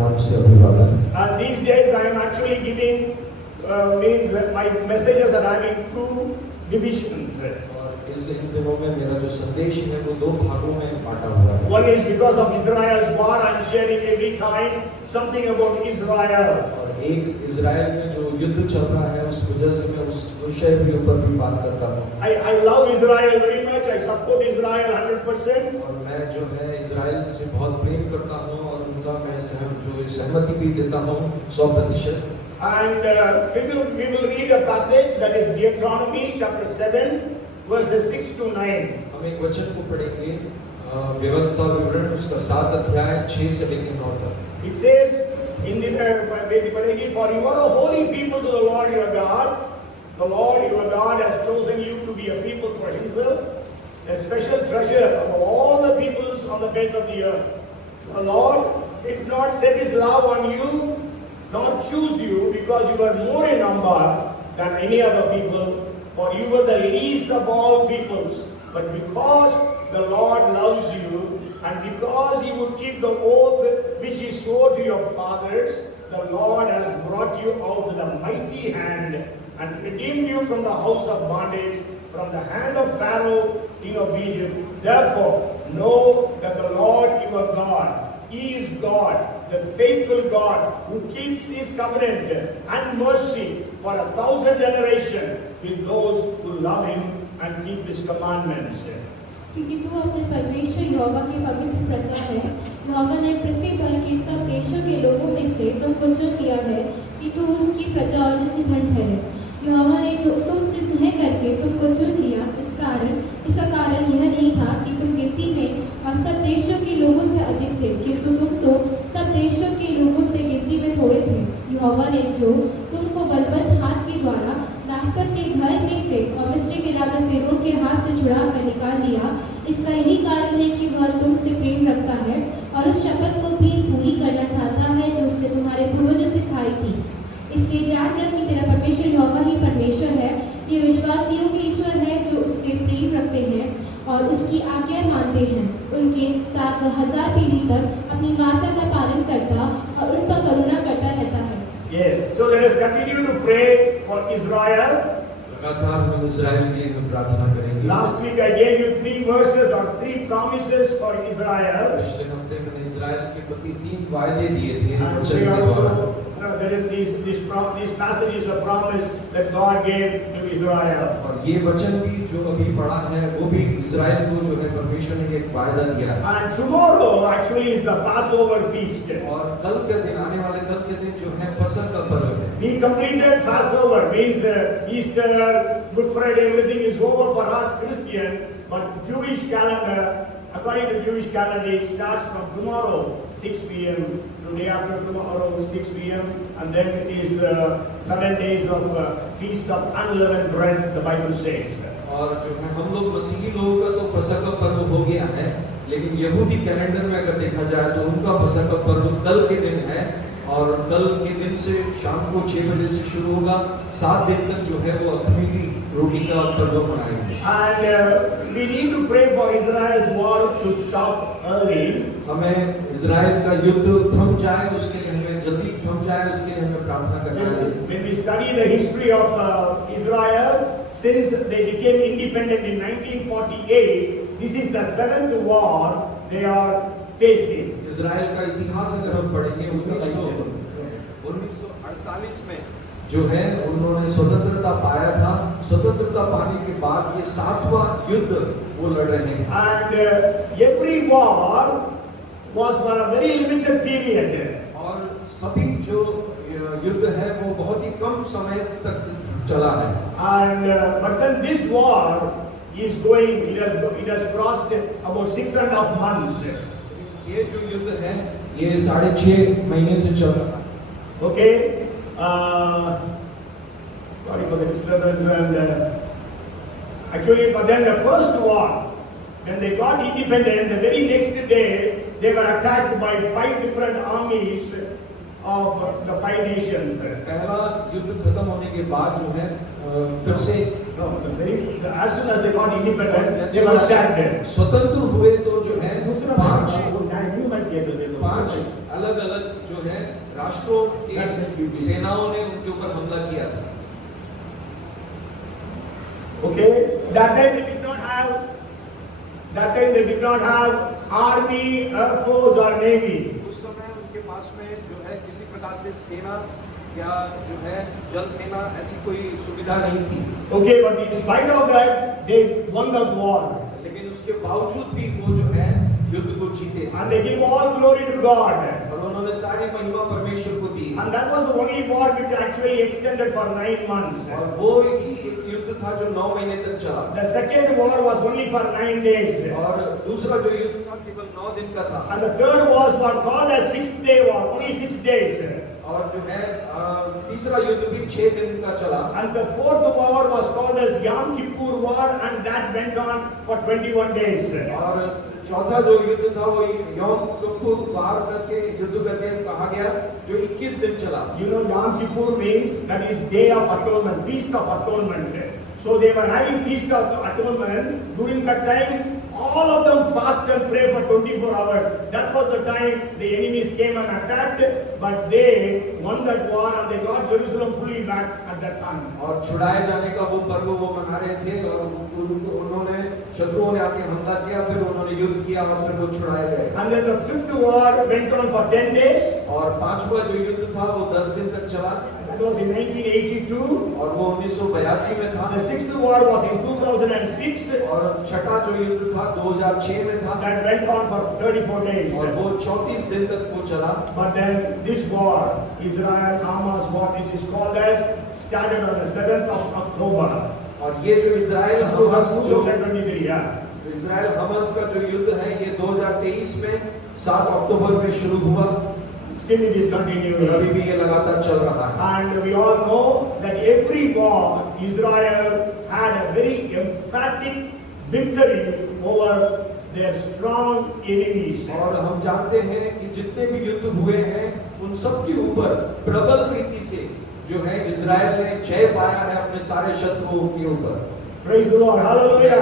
नाम से अभिवादन। And these days I am actually giving means that my messages are having two divisions. और इन दिनों में मेरा जो संदेश है वो दो भागों में बांटा हुआ है। One is because of Israel's war. I am sharing every time something about Israel. और एक इजराइल में जो युद्ध चल रहा है उस वजह से मैं उस विषय के ऊपर भी बात करता हूँ। I love Israel very much. I support Israel 100%. और मैं जो है इजराइल से बहुत प्रेम करता हूँ और उनका मैं सहमति भी देता हूँ 100%। And we will read a passage that is Deuteronomy chapter 7 verses 6 to 9. हम एक वचन को पढ़ेंगे व्यवस्था विवरण उसका 7 अध्याय 6 से लेकर 9 तक। It says in the for you are a holy people to the Lord your God. The Lord your God has chosen you to be a people for himself, a special treasure of all the peoples on the face of the earth. The Lord did not set his love on you, nor choose you because you were more in number than any other people, for you were the least of all peoples. But because the Lord loves you, and because he would keep the oath which he swore to your fathers, the Lord has brought you out with a mighty hand and redeemed you from the house of bondage, from the hand of Pharaoh, king of Egypt. Therefore, know that the Lord your God, he is God, the faithful God, who keeps his covenant and mercy for 1,000 generations with those who love him and keep his commandments. क्योंकि तू अपने परमेश्वर यहोवा की पवित्र प्रजा है। यहोवा ने पृथ्वी पर के सब देशों के लोगों में से तुमको चुन लिया है कि तू उसकी प्रजा और निज धन ठहरे। यहोवा ने जो तुमसे स्नेह करके तुमको चुन लिया, इसका कारण यह नहीं था कि तुम गिनती में और सब देशों के लोगों से अधिक थे, किंतु तुम तो सब देशों के लोगों से गिनती में थोड़े थे। यहोवा ने जो तुमको बलवंत हाथ के द्वारा दास्तन के घर में से और मिस्र के राजा फिरौन के हाथ से छुड़ा कर निकाल लिया, इसका यही कारण है कि वह तुमसे प्रेम रखता है और उस शपथ को भी पूरी करना चाहता है जो उसने तुम्हारे पूर्वजों से खाई थी। इसलिए जान रख कि तेरा परमेश्वर यहोवा ही परमेश्वर है। ये विश्वासियों के ईश्वर है जो उससे प्रेम रखते हैं और उसकी आज्ञा मानते हैं। उनके साथ 1000 पीढ़ी तक अपनी वाचा का पालन करता और उन पर करुणा करता रहता है। Yes, so let us continue to pray for Israel. लगातार हम इजराइल के लिए हम प्रार्थना करेंगे। Last week I gave you 3 verses or 3 promises for Israel. पिछले हफ्ते मैंने इजराइल के प्रति 3 वायदे दिए थे And वचन we के द्वारा। also there is this passage is a promise that God gave to Israel. और ये वचन भी जो अभी पढ़ा है वो भी इजराइल को जो है परमेश्वर ने एक वायदा दिया है। And tomorrow actually is the Passover feast. और कल के दिन आने वाले कल के दिन जो है फसह का पर्व है। We completed Passover, means Easter, Good Friday, everything is over for us Christians, but Jewish calendar, according to Jewish calendar, it starts from tomorrow 6 p.m. to day after tomorrow 6 p.m. and then it is 7 days of feast of unleavened bread, the Bible says. और जो है हम लोग मसीही लोगों का तो फसह का पर्व हो गया है, लेकिन यहूदी कैलेंडर में अगर देखा जाए तो उनका फसह का पर्व कल के दिन है और कल के दिन से शाम को 6 बजे से शुरू होगा। 7 दिन तक जो है वो अख़मीरी रोटी का पर्व मनाएंगे। And we need to pray for Israel's war to stop early. हमें इजराइल का युद्ध थम जाए, उसके लिए हमें जल्दी थम जाए, उसके लिए हमें प्रार्थना करना है। When we study the history of Israel, since they became independent in 1948, this is the 7th war they are facing. Israel का इतिहास अगर हम पढ़ेंगे 1948 में जो है उन्होंने स्वतंत्रता पाया था। स्वतंत्रता पाने के बाद ये 7वां युद्ध वो लड़ रहे हैं। And every war was for a very limited period. और सभी जो युद्ध है वो बहुत ही कम समय तक चला है। And but then this war is going. It has crossed about 6.5 months. ये जो युद्ध है ये 6.5 महीने से चल रहा है। Okay. Sorry for the disturbance and actually, but then the first war, when they got independent, the very next day they were attacked by 5 different armies of the 5 nations. पहला युद्ध खत्म होने के बाद जो है फिर से No, as soon as they got independent, they were sacked. स्वतंत्र हुए तो जो है पांच अलग अलग जो है राष्ट्रों की सेनाओं ने उनके ऊपर हमला किया था. Okay, that time they did not have army, air force or navy. उस समय उनके पास में जो है किसी प्रकार से सेना या जो है जल सेना ऐसी कोई सुविधा नहीं थी. Okay, but in spite of that, they won the war. लेकिन उसके बावजूद भी वो जो है युद्ध को जीते थे. And they give all glory to God. और उन्होंने सारी महिमा परमेश्वर को दी. And that was the only war which actually extended for 9 months. और वो ही एक युद्ध था जो 9 महीने तक चला. The second war was only for 9 days. और दूसरा जो युद्ध था केवल 9 दिन का था. And the third was what called as 6th day war, only 6 days. और जो है तीसरा युद्ध भी 6 दिन का चला. And the fourth war was called as Yom Kippur war, and that went on for 21 days. और चौथा जो युद्ध था वो यौम किप्पुर वार करके युद्ध करके कहा गया जो 21 दिन चला. You know, Yom Kippur means that is Day of Atonement, Feast of Atonement. So they were having Feast of Atonement. During that time, all of them fast and pray for 24 hours. That was the time the enemies came and attacked, but they won that war and they got Jerusalem fully back at that time. और छुड़ाए जाने का वो पर्व वो मना रहे थे और उन्होंने शत्रुओं ने आके हमला किया, फिर उन्होंने युद्ध किया और फिर वो छुड़ाए गए. And then the fifth war went on for 10 days. और पांचवा जो युद्ध था वो 10 दिन तक चला. That was in 1982. और वो 1982 में था. The sixth war was in 2006. और छठा जो युद्ध था 2006 में था. That went on for 34 days. और वो 34 दिन तक वो चला. But then this war, Israel-Hamas war, this is called as, started on the 7th of October. और ये जो इजराइल हमास जो 2023, yeah. इजराइल हमास का जो युद्ध है ये 2023 में 7 अक्टूबर में शुरू हुआ. Still it is continuing. अभी भी ये लगातार चल रहा है. And we all know that every war, Israel had a very emphatic victory over their strong enemies. और हम जानते हैं कि जितने भी युद्ध हुए हैं उन सब के ऊपर प्रबल रीति से जो है इजराइल ने जय पाया है अपने सारे शत्रुओं के ऊपर. Praise the Lord. Hallelujah.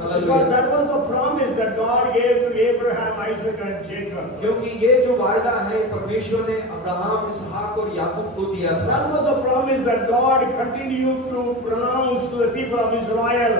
Hallelujah. Because that was the promise that God gave to Abraham, Isaac and Jacob. क्योंकि ये जो वायदा है परमेश्वर ने अब्राहम, इसहाक और याकूब को दिया था. That was the promise that God continued to pronounce to the people of Israel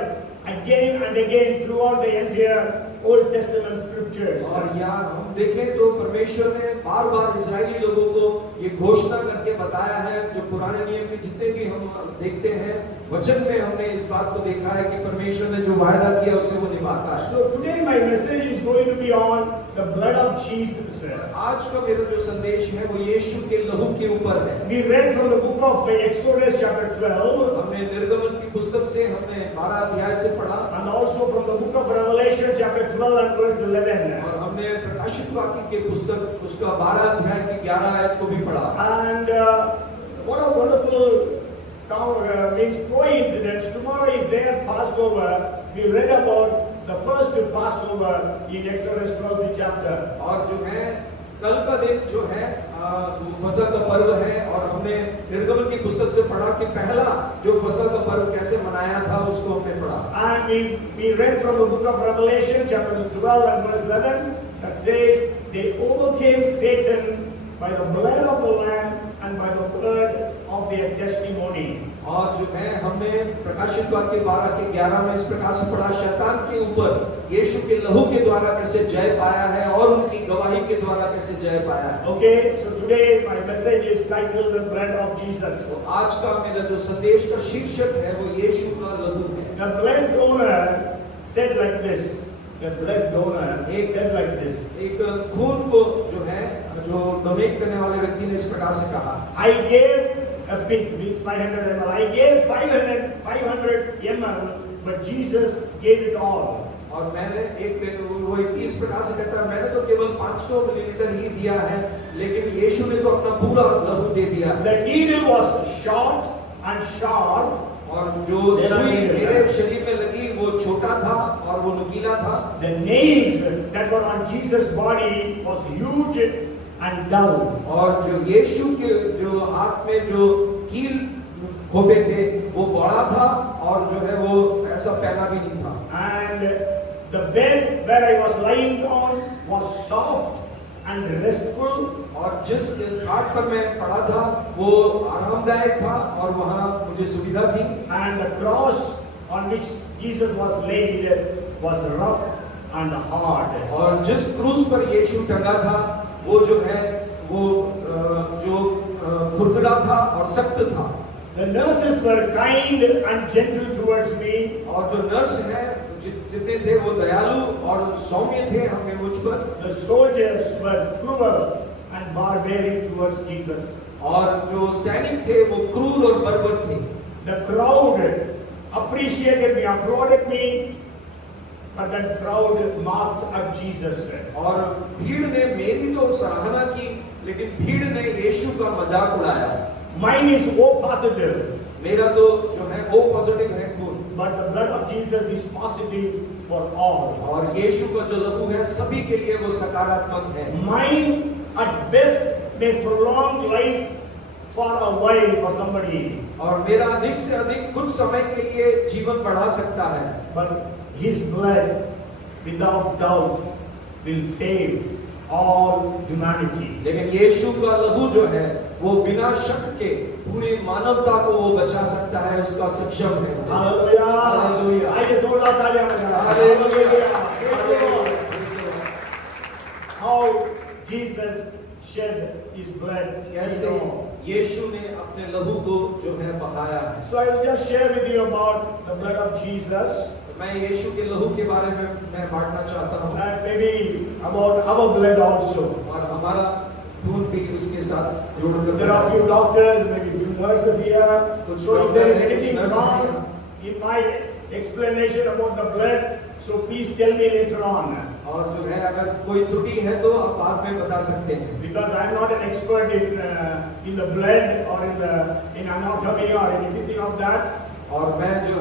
again and again throughout the entire Old Testament scriptures. और यार हम देखें तो परमेश्वर ने बार बार इजरायली लोगों को ये घोषणा करके बताया है. जो पुराने नियम के जितने भी हम देखते हैं वचन में हमने इस बात को देखा है कि परमेश्वर ने जो वायदा किया उसे वो निभाता है. So today my message is going to be on the blood of Jesus. आज का मेरा जो संदेश है वो यीशु के लहू के ऊपर है. We read from the book of Exodus chapter 12. हमने निर्गमन की पुस्तक से हमने 12 अध्याय से पढ़ा. And also from the book of Revelation chapter 12 and verse 11. और हमने प्रकाशित वाक्य के पुस्तक उसका 12 अध्याय की 11 आयत को भी पढ़ा. And what a wonderful means coincidence. Tomorrow is their Passover. We read about the first Passover in Exodus 12th chapter. और जो है कल का दिन जो है फसह का पर्व है और हमने निर्गमन की पुस्तक से पढ़ा कि पहला जो फसह का पर्व कैसे मनाया था उसको हमने पढ़ा. And we read from the book of Revelation chapter 12 and verse 11 that says they overcame Satan by the blood of the Lamb and by the word of their testimony. और जो है हमने प्रकाशित वाक्य 12 के 11 में इस प्रकार से पढ़ा शैतान के ऊपर यीशु के लहू के द्वारा कैसे जय पाया है और उनकी गवाही के द्वारा कैसे जय पाया है. Okay, so today my message is titled the blood of Jesus. तो आज का मेरा जो संदेश का शीर्षक है वो यीशु का लहू है. The blood donor said like this. The blood donor said like this. एक खून को जो है जो डोनेट करने वाले व्यक्ति ने इस प्रकार से कहा. I gave a pig means 500 ml. I gave 500 ml, but Jesus gave it all. और मैंने वो इस प्रकार से कहता है मैंने तो केवल 500 मिलीलीटर ही दिया है लेकिन यीशु ने तो अपना पूरा लहू दे दिया. The needle was short and sharp. और जो सुई मेरे शरीर में लगी वो छोटा था और वो नुकीला था. The nails that were on Jesus' body was huge and dull. और जो यीशु के जो हाथ में जो कील खोपे थे वो बड़ा था और जो है वो ऐसा पहना भी नहीं था। And the bed where I was lying down was soft and restful. और जिस खाट पर मैं पड़ा था वो आरामदायक था और वहाँ मुझे सुविधा थी। And the cross on which Jesus was laid was rough and hard. और जिस क्रूस पर यीशु टंगा था वो जो है वो खुरदरा था और सख्त था। The nurses were kind and gentle towards me. और जो नर्स है जितने थे वो दयालु और सौम्य थे हमें मुझ पर। The soldiers were cruel and barbaric towards Jesus. और जो सैनिक थे वो क्रूर और बर्बर थे। The crowd appreciated me, applauded me, but that crowd mocked at Jesus. और भीड़ ने मेरी तो सराहना की लेकिन भीड़ ने यीशु का मजाक उड़ाया। Mine is O positive. मेरा तो जो है O पॉजिटिव है खून। But the blood of Jesus is positive for all. और यीशु का जो लहू है सभी के लिए वो सकारात्मक है। Mine at best may prolong life for a while for somebody. और मेरा अधिक से अधिक कुछ समय के लिए जीवन बढ़ा सकता है। But his blood without doubt will save all humanity. लेकिन यीशु का लहू जो है वो बिना शक के पूरी मानवता को वो बचा सकता है, उसका सक्षम है। Hallelujah. Hallelujah. I just hold out Hallelujah. Hallelujah. How Jesus shed his blood. कैसे यीशु ने अपने लहू को जो है बहाया है। So I will just share with you about the blood of Jesus. मैं यीशु के लहू के बारे में मैं बांटना चाहता हूँ। And maybe about our blood also. और हमारा खून भी उसके साथ जोड़कर। There are few doctors, maybe few nurses here. So if there is anything nurses wrong in my explanation about the blood, so please tell me later on. और जो है अगर कोई त्रुटि है तो आप बाद में बता सकते हैं। Because I am not an expert in the blood or in anatomy or anything of that. और मैं जो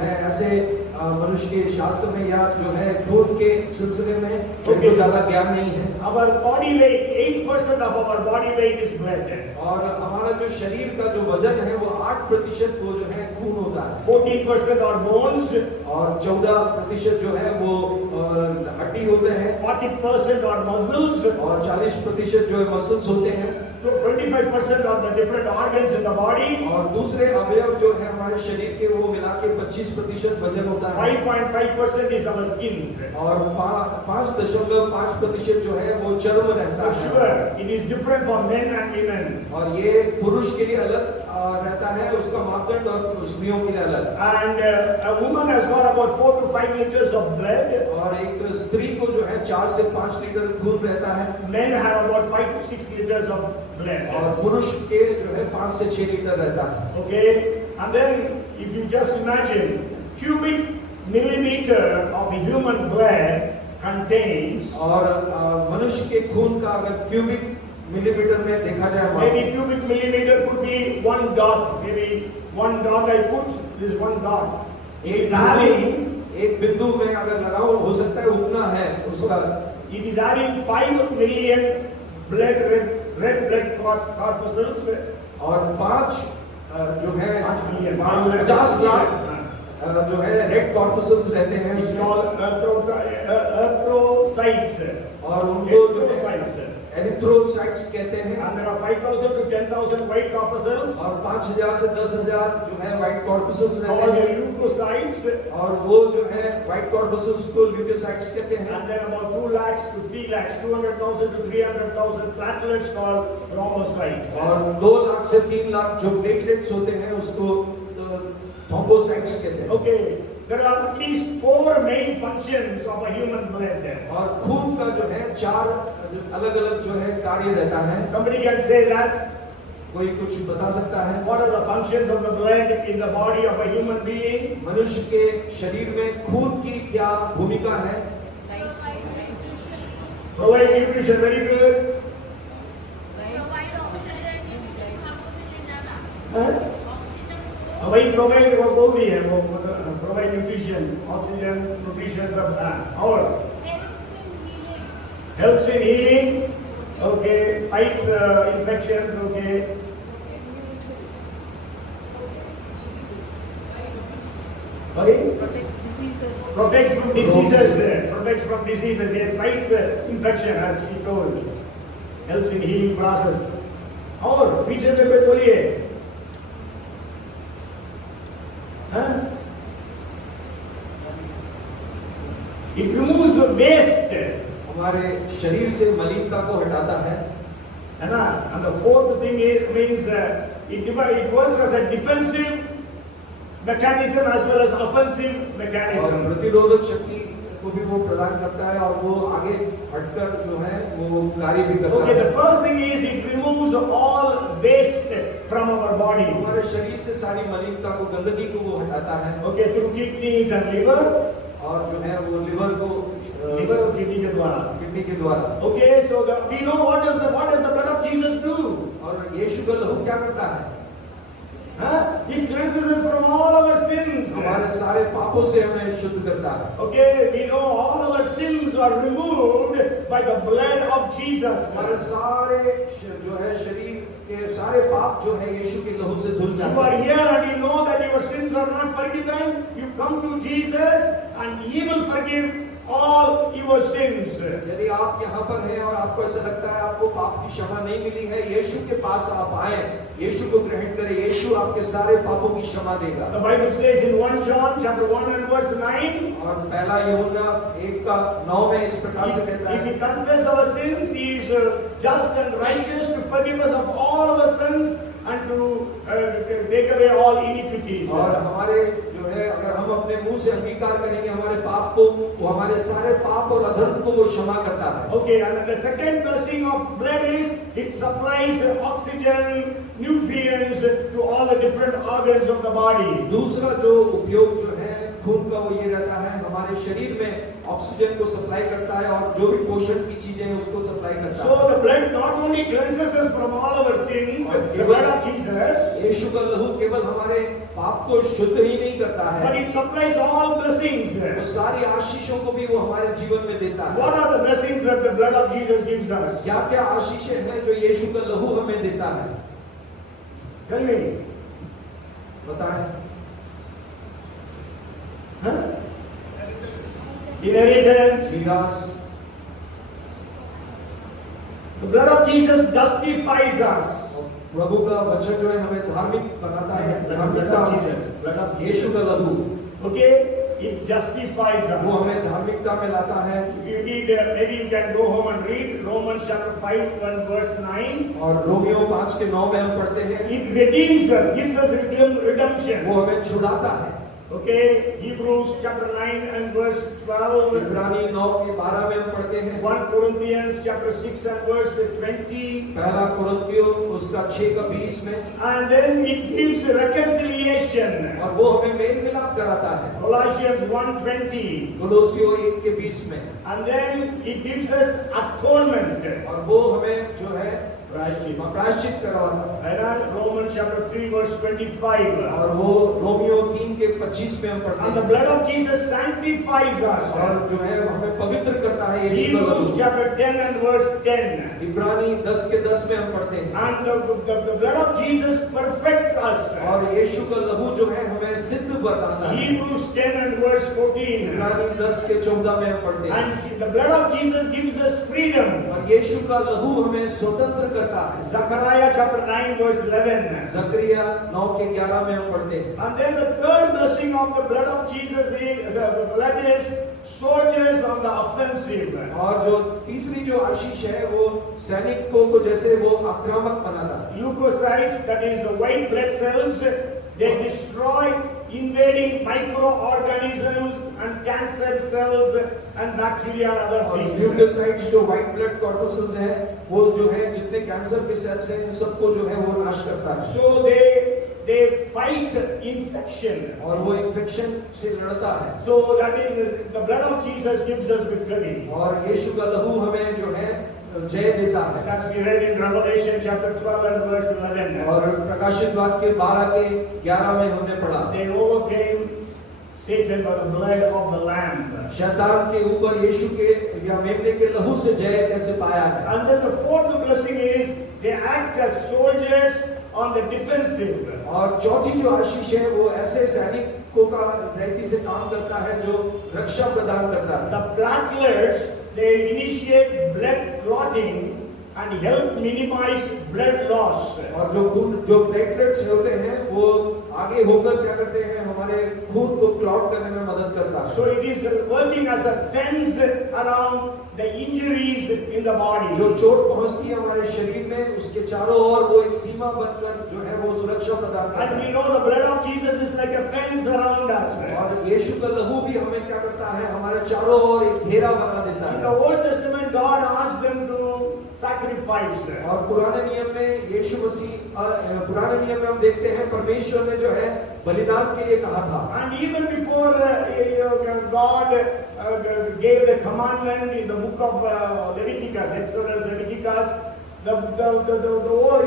है ऐसे मनुष्य के शास्त्र में या जो है खून के सिलसिले में मुझे ज्यादा ज्ञान नहीं है। Our body weight, 8% of our body weight is blood. और हमारा जो शरीर का जो वजन है वो 8% वो जो है खून होता है। 14% are bones. और 14% जो है वो हड्डी होते हैं। 40% are muscles. और 40% जो है मसल्स होते हैं। So 25% are the different organs in the body. और दूसरे अवयव जो है हमारे शरीर के वो मिला के 25% वजन होता है। 5.5% is our skins. और 5.5% जो है वो चर्म रहता For है। sure, it is different for men and women. और ये पुरुष के लिए अलग रहता है, उसका मापदंड और स्त्रियों के लिए अलग। And a woman has got about 4 to 5 liters of blood. और एक स्त्री को जो है 4 से 5 लीटर खून रहता है। Men have about 5 to 6 liters of blood. और पुरुष के जो है 5 से 6 लीटर रहता है। Okay, and then if you just imagine, cubic millimeter of human blood contains. और मनुष्य के खून का अगर क्यूबिक मिलीमीटर में देखा जाए, Maybe cubic millimeter could be 1 dot. Maybe 1 dot I put this 1 dot. It is having. एक बिंदु में अगर लगाओ हो सकता है उतना है उसका। It is having 5 million red blood corpuscles. और 5 जो है 5 million. 50 लाख जो है रेड कॉर्पसल्स रहते हैं It's उसमें। called erythrocytes. और उनको जो है Erythrocytes. एरिथ्रोसाइट्स कहते हैं। And there are 5,000 to 10,000 white corpuscles. और 5,000 से 10,000 जो है व्हाइट कॉर्पसल्स रहते Called हैं। leukocytes. और वो जो है व्हाइट कॉर्पसल्स को ल्यूकोसाइट्स कहते हैं। And then about 2 lakhs to 3 lakhs, 200,000 to 300,000 platelets called thrombocytes. और 2 लाख से 3 लाख जो प्लेटलेट्स होते हैं उसको थ्रोम्बोसाइट्स कहते हैं। Okay, there are at least 4 main functions of a human blood. और खून का जो है 4 अलग-अलग जो है कार्य रहता है। Somebody can say that. कोई कुछ बता सकता है? What are the functions of the blood in the body of a human being? मनुष्य के शरीर में खून की क्या भूमिका है? Provide nutrition, very good. वही प्रोवाइड वो बोल दी है, वो प्रोवाइड न्यूट्रिशन, ऑक्सीजन, न्यूट्रिशन सब। और helps in healing, Okay, fights infections, okay. Sorry? Protects diseases. Protects from diseases. Protects from diseases. Yes, fights infection, as she told. Helps in healing process. और पीछे से कोई बोलिए, हाँ? It removes the waste. हमारे शरीर से मलिनता को हटाता है, है ना? And the fourth thing is means it works as a defensive mechanism as well as offensive और mechanism. प्रतिरोधक शक्ति को भी वो प्रदान करता है और वो आगे हटकर जो है वो कार्य भी करता Okay, है। the first thing is it removes all waste from our body. हमारे शरीर से सारी मलिनता को, गंदगी को वो हटाता है Okay, through kidneys and liver, और जो है वो लिवर को liver और kidney के द्वारा. किडनी के द्वारा। Okay, so we know what does the blood of Jesus do? और यीशु का लहू क्या करता है? Huh? It cleanses us from all our sins. हमारे सारे पापों से हमें शुद्ध करता है। Okay, we know all our sins are removed by the blood of Jesus. हमारे सारे जो है शरीर के सारे पाप जो है यीशु के लहू से धुल You जाते are हैं। here and you know that your sins are not forgiven. You come to Jesus and He will forgive all your sins. यदि आप यहाँ पर हैं और आपको ऐसा लगता है आपको पाप की क्षमा नहीं मिली है, यीशु के पास आप आए, यीशु को ग्रहण करें, यीशु आपके सारे पापों की क्षमा देगा। The Bible says in 1 John chapter 1 and verse 9, और पहला यूहन्ना 1:9 में इस प्रकार से कहता if है, we confess our sins, He is just and righteous to forgive us of all our sins and to take away all iniquities. और हमारे जो है अगर हम अपने मुंह से अंगीकार करेंगे हमारे पाप को, वो हमारे सारे पाप और अधर्म को वो क्षमा करता है। Okay, and the second blessing of blood is it supplies oxygen, nutrients to all the different organs of the body. दूसरा जो उपयोग जो है खून का वो ये रहता है, हमारे शरीर में ऑक्सीजन को सप्लाई करता है और जो भी पोषण की चीजें हैं उसको सप्लाई करता So है। the blood not only cleanses us from all our sins, the blood of Jesus, यीशु का लहू केवल हमारे पाप को शुद्ध ही नहीं करता but है, it supplies all blessings. वो सारी आशीषों को भी वो हमारे जीवन में देता What है। are the blessings that the blood of Jesus gives us? क्या क्या आशीषें हैं जो यीशु का लहू हमें देता है? Tell me. बताएं। Huh? Inheritance. मीरास, The blood of Jesus justifies us. प्रभु का वचन जो है हमें धार्मिक बनाता है, Blood धार्मिकता of Jesus. Blood of Jesus. यीशु का लहू Okay, it justifies वो us. हमें धार्मिकता में लाता है। If you read, maybe you can go home and read Romans chapter 5 and verse 9. और रोमियो 5:9 में हम पढ़ते हैं, It redeems us, gives us redemption. वो हमें छुड़ाता है। Okay, Hebrews chapter 9 and verse 12. इब्रानी 9:12 में हम पढ़ते हैं, 1 Corinthians chapter 6 and verse 20. पहला कुरिन्थियों उसका 6:20 में, And then it gives reconciliation. और वो हमें मेल मिलाप कराता है Colossians 1:20. कोलोसियों 1:20 में, And then it gives us atonement. और वो हमें जो है Right. प्रायश्चित करवाता है। And Romans chapter 3 verse 25. और वो रोमियो 3:25 में हम पढ़ते And the हैं, blood of Jesus sanctifies us. और जो है हमें पवित्र करता है यीशु का Hebrews लहू। chapter 10 and verse 10. इब्रानी 10:10 में हम पढ़ते हैं, And the blood of Jesus perfects us. और यीशु का लहू जो है हमें सिद्ध बताता है। Hebrews 10 and verse 14. इब्रानी 10:14 में हम पढ़ते हैं, And the blood of Jesus gives us freedom. और यीशु का लहू हमें स्वतंत्र करता है। Zechariah chapter 9 verse 11. जकरिया 9:11 में हम पढ़ते हैं, And then the third blessing of the blood of Jesus is the blood is soldiers on the offensive. और जो तीसरी जो आशीष है वो सैनिकों को जैसे वो आक्रामक बनाता है। Leukocytes, that is the white blood cells, they destroy invading microorganisms and cancer cells and bacteria and other और things. ल्यूकोसाइट्स जो व्हाइट ब्लड कॉर्पस्कल्स है वो जो है जितने कैंसर के सेल्स हैं उन सबको जो है वो नाश करता है, So they fight infection. और वो इन्फेक्शन से लड़ता है। So that is the blood of Jesus gives us victory. और यीशु का लहू हमें जो है जय देता है। As we read in Revelation chapter 12 and verse 11. और प्रकाशित वाक्य 12:11 में हमने पढ़ा, They overcame Satan by the blood of the Lamb. शैतान के ऊपर या मेमने के लहू से जय कैसे पाया है। And then the fourth blessing is they act as soldiers on the defensive. और चौथी जो आशीष है वो ऐसे सैनिकों का नीति से काम करता है जो रक्षा प्रदान करता है। The platelets, they initiate blood clotting and help minimize blood loss. और जो खून जो प्लेटलेट्स होते हैं वो आगे होकर क्या करते हैं हमारे खून को क्लॉट करने में मदद करता है। So it is working as a fence around the injuries in the body. जो चोट पहुंचती है हमारे शरीर में उसके चारों ओर वो एक सीमा बनकर जो है वो सुरक्षा प्रदान करता And है। we know the blood of Jesus is like a fence around us. और यीशु का लहू भी हमें क्या करता है हमारे चारों ओर एक घेरा बना देता In the है। Old Testament, God asked them to sacrifice. और पुराने नियम में यीशु मसीह पुराने नियम में हम देखते हैं परमेश्वर ने जो है बलिदान के लिए कहा था। And even before God gave the commandment in the book of Leviticus, Exodus, Leviticus,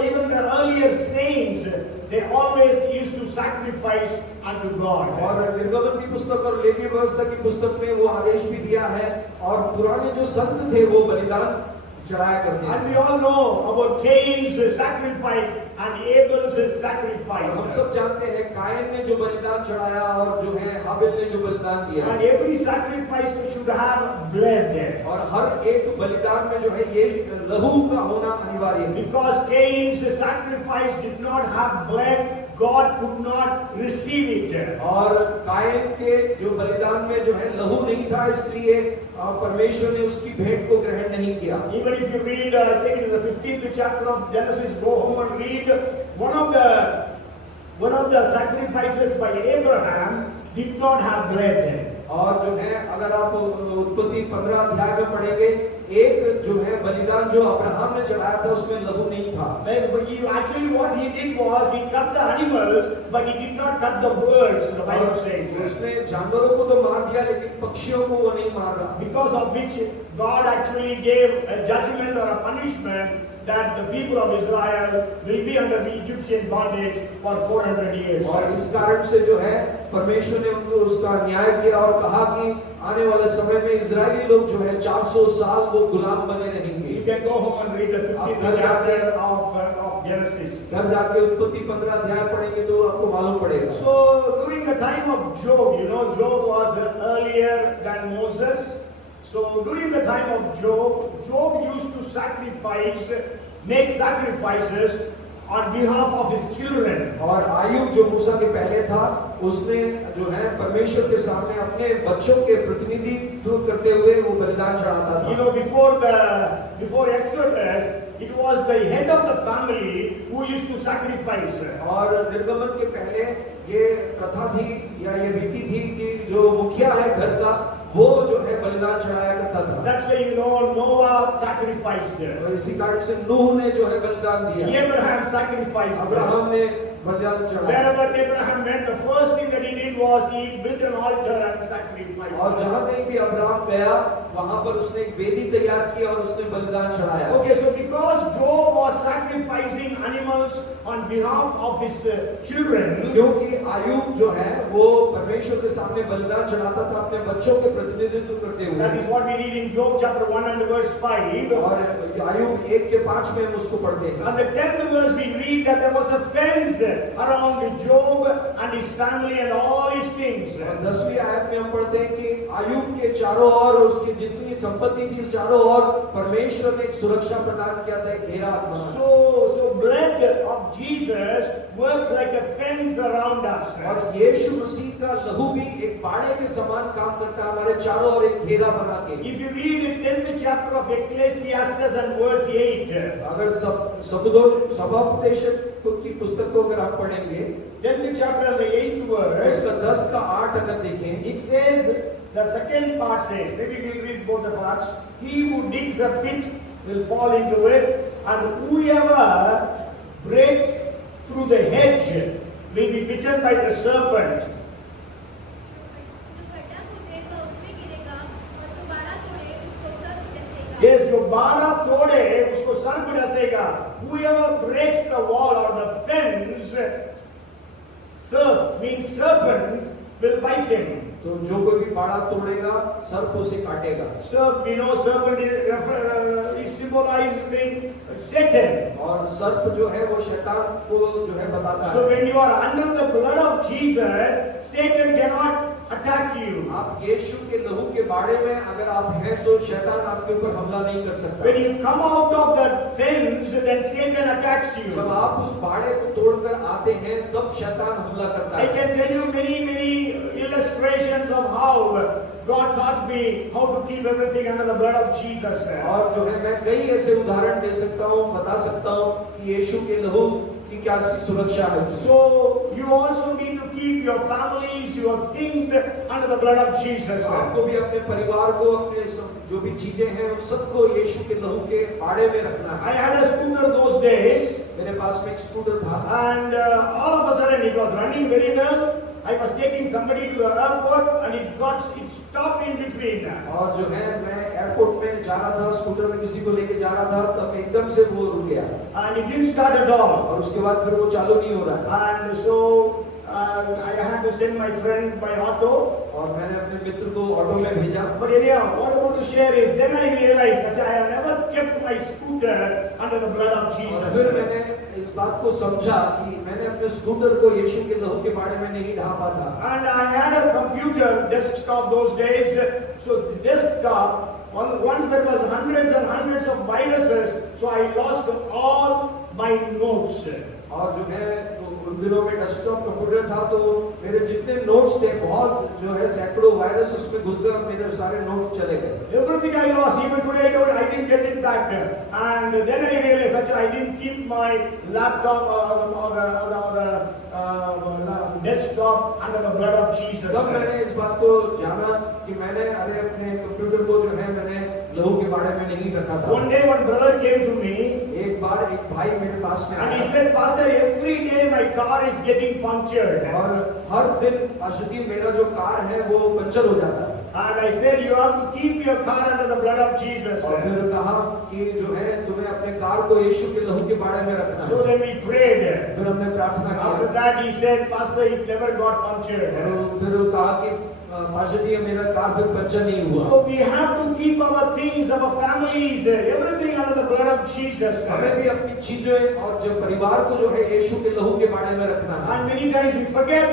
even the earlier saints, they always used to sacrifice unto God. और निर्गमन की पुस्तक और लेवी व्यवस्था की पुस्तक में वो आदेश भी दिया है और पुराने जो संत थे वो बलिदान चढ़ाया करते And we थे। all know about Cain's sacrifice and Abel's हम sacrifice. सब जानते हैं कायन ने जो बलिदान चढ़ाया और जो है हाबिल ने जो बलिदान दिया And every sacrifice should have blood there. और हर एक बलिदान में जो है ये लहू का होना अनिवार्य है। Because Cain's sacrifice did not have blood, God could not receive it. और कायन के जो बलिदान में जो है लहू नहीं था इसलिए परमेश्वर ने उसकी भेंट को ग्रहण नहीं किया। Even if you read, I think it is the 15th chapter of Genesis, go home and read one of the sacrifices by Abraham did not have blood. और जो है अगर आप उत्पत्ति 15 अध्याय में पढ़ेंगे एक जो है बलिदान जो अब्राहम ने चढ़ाया था उसमें लहू नहीं था। Actually what he did was he cut the animals but he did not cut the birds, the Bible says. उसने जानवरों को तो मार दिया लेकिन पक्षियों को वो नहीं मार रहा। Because of which God actually gave a judgment or a punishment that the people of Israel will be under the Egyptian bondage for 400 years. और इस कारण से जो है परमेश्वर ने उनको उसका न्याय किया और कहा कि आने वाले समय में इजरायली लोग जो है 400 साल वो गुलाम बने रहेंगे। You can go home and read the 15th chapter of Genesis. घर जाके उत्पत्ति 15 अध्याय पढ़ेंगे तो आपको मालूम पड़ेगा। So during the time of Job, you know, Job was earlier than Moses. So during the time of Job used to make sacrifices on behalf of his children. और आयुब जो मूसा के पहले था उसने जो है परमेश्वर के सामने अपने बच्चों के प्रतिनिधित्व करते हुए वो बलिदान चढ़ाता था। You know, before Exodus, it was the head of the family who used to sacrifice. और निर्गमन के पहले ये प्रथा थी या ये रीति थी कि जो मुखिया है घर का वो जो है बलिदान चढ़ाया करता था। That's why you know Noah sacrificed. और इसी कारण से नूह ने जो है बलिदान दिया। Abraham sacrificed. अब्राहम ने बलिदान चढ़ाया। Wherever Abraham went, the first thing that he did was he built an altar and sacrificed. और जहाँ कहीं भी अब्राहम गया वहाँ पर उसने एक वेदी तैयार की और उसने बलिदान चढ़ाया। Okay, so because Job was sacrificing animals on behalf of his children, क्योंकि आयुब जो है वो परमेश्वर के सामने बलिदान चढ़ाता था अपने बच्चों के प्रतिनिधित्व करते हुए। that is what we read in Job chapter 1 and verse 5. और आयुब 1:5 में हम उसको पढ़ते हैं। And the 10th verse we read that there was a fence around Job and his family and all his things. और 10वीं आयत में हम पढ़ते हैं कि आयुब के चारों ओर उसकी जितनी संपत्ति थी चारों ओर परमेश्वर ने एक सुरक्षा प्रदान किया था, एक घेरा बना। So blood of Jesus works like a fence around us. और यीशु मसीह का लहू भी एक बाड़े के समान काम करता है हमारे चारों ओर एक घेरा बना के। If you read the 10th chapter of Ecclesiastes and verse 8, अगर सभापदेशक की पुस्तक को अगर आप पढ़ेंगे 10th chapter and the 8th verse, उसका 10 का 8 अगर देखें it says, the second part says, maybe we'll read both the parts, he who digs a pit will fall into it, and whoever breaks through the hedge will be bitten by the serpent. Yes, जो बाड़ा तोड़े उसको सर्प डसेगा. Whoever breaks the wall or the fence, serp means serpent will bite him. तो जो कोई भी बाड़ा तोड़ेगा सर्प उसे काटेगा। Serp, we know serpent is symbolizing Satan. और सर्प जो है वो शैतान को जो है बताता So है। when you are under the blood of Jesus, Satan cannot attack you. आप यीशु के लहू के बाड़े में अगर आप हैं तो शैतान आपके ऊपर हमला नहीं कर सकता। When you come out of the fence, then Satan attacks you. जब आप उस बाड़े को तोड़कर आते हैं तब शैतान हमला करता I है। can tell you many illustrations of how God taught me how to keep everything under the blood of Jesus. और जो है मैं कई ऐसे उदाहरण दे सकता हूँ, बता सकता हूँ कि यीशु के लहू की क्या सुरक्षा है। So you also need to keep your families, your things under the blood of Jesus. आपको भी अपने परिवार को, अपने जो भी चीजें हैं उन सबको यीशु के लहू के बाड़े में रखना I है। had a scooter those days, मेरे पास में एक स्कूटर था and all of a sudden it was running very well. I was taking somebody to the airport, and it stopped in between. और जो है मैं एयरपोर्ट में जा रहा था, स्कूटर में किसी को लेके जा रहा था, तब एकदम से वो रुक गया And it didn't start at all. और उसके बाद फिर वो चालू नहीं हो रहा है। And so I had to send my friend by auto. और मैंने अपने मित्र को ऑटो में भेजा। But anyhow, what I want to share is, then I realized that I have never kept my scooter under the blood of और फिर Jesus. मैंने इस बात को समझा कि मैंने अपने स्कूटर को यीशु के लहू के बारे में नहीं ढांपा था। And I had a computer desktop those days. So the desktop, once there was hundreds and hundreds of viruses, so I lost all my notes. और जो है उन दिनों में डेस्कटॉप कंप्यूटर था तो मेरे जितने नोट्स थे बहुत जो है सैकड़ों वायरस उसमें घुस गए और मेरे सारे नोट चले गए। Everything I lost, even today I didn't get it back. And then I realized that I didn't keep my laptop or the desktop under the blood of Jesus. तब मैंने इस बात को जाना कि मैंने अपने कंप्यूटर को जो है मैंने लहू के बारे में नहीं रखा था। One day one brother came to me एक बार एक भाई मेरे पास में and he आया said, Pastor, every day my car is getting punctured. और हर दिन आशुति मेरा जो कार है वो पंचर हो जाता है। And I said, you have to keep your car under the blood of Jesus. और फिर कहा कि जो है तुम्हें अपने कार को यीशु के लहू के बारे में रखना So है। then we prayed. फिर हमने प्रार्थना After की that he said, Pastor, it never got punctured. और फिर वो कहा कि पाशा मेरा कार फिर पंचर नहीं हुआ। So we have to keep our things, our families, everything under the blood of Jesus. हमें भी अपनी चीजें और जो परिवार को जो है यीशु के लहू के बारे में रखना है। And many times we forget.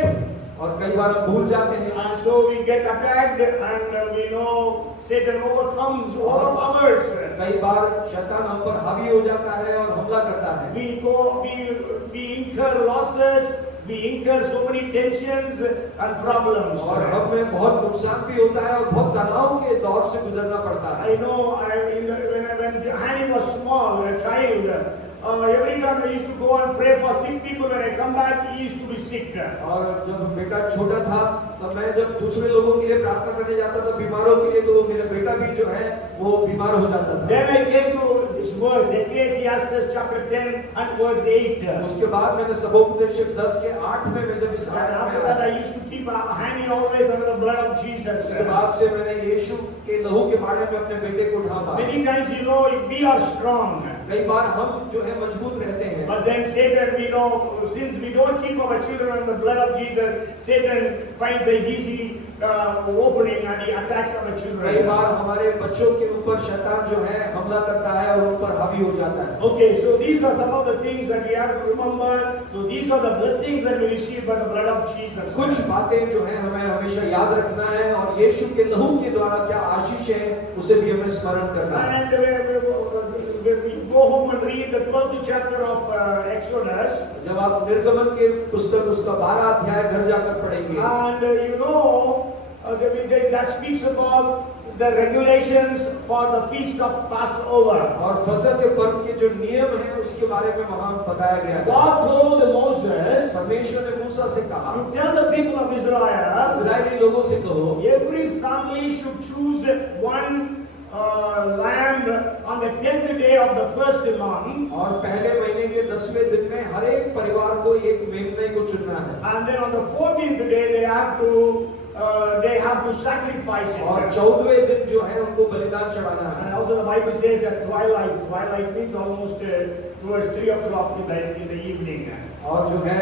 और कई बार हम भूल जाते हैं And so we get attacked, and we know Satan overpowers. कई बार शैतान हम पर हावी हो जाता है और हमला करता है। We incur losses, we incur so many tensions and problems. और हमें बहुत नुकसान भी होता है और बहुत तनाव के दौर से गुजरना पड़ता है। I know when Hanny was small, a child, every time I used to go and pray for sick people. When I come back, he used to be sick. और जब बेटा छोटा था तब मैं जब दूसरे लोगों के लिए प्रार्थना करने जाता था बीमारों के लिए तो मेरा बेटा भी जो है वो बीमार हो जाता था। Then I came to this verse, Ecclesiastes chapter 10 and verse 8. उसके बाद मैंने सबोपदेश 10 के 8 में मैं जब इस And आयत after में that, आया, I used to keep Hanny always under the blood of Jesus. उसके बाद से मैंने यीशु के लहू के बारे में अपने बेटे को ढांपा। Many times, we are strong. कई बार हम जो है मजबूत रहते हैं But then Satan, we know, since we don't keep our children under the blood of Jesus, Satan finds an easy opening and he attacks our कई children. बार हमारे बच्चों के ऊपर शैतान जो है हमला करता है और उन पर हावी हो जाता है। Okay, so these are some of the things that we have to remember. So these are the blessings that we receive by the blood of Jesus. कुछ बातें जो है हमें हमेशा याद रखना है और यीशु के लहू के द्वारा क्या आशीष है उसे भी हमें स्मरण करना है। And we go home and read the 12th chapter of Exodus. जब आप निर्गमन के पुस्तक उसका 12 अध्याय घर जाकर पढ़ेंगे And that speaks about the regulations for the feast of Passover. और फसह के पर्व के जो नियम हैं उसके बारे में वहां बताया गया है। God told Moses, परमेश्वर ने मूसा से कहा, you tell the people of Israel, इस्राएली लोगों से कहो, every family should choose one lamb on the 10th day of the first month. और पहले महीने के 10वें दिन में हर एक परिवार को एक मेमने को चुनना है। And then on the 14th day they have to sacrifice और it. 14वें दिन जो है उनको बलिदान चढ़ाना है। And also the Bible says that twilight means almost towards 3 o'clock in the evening. और जो है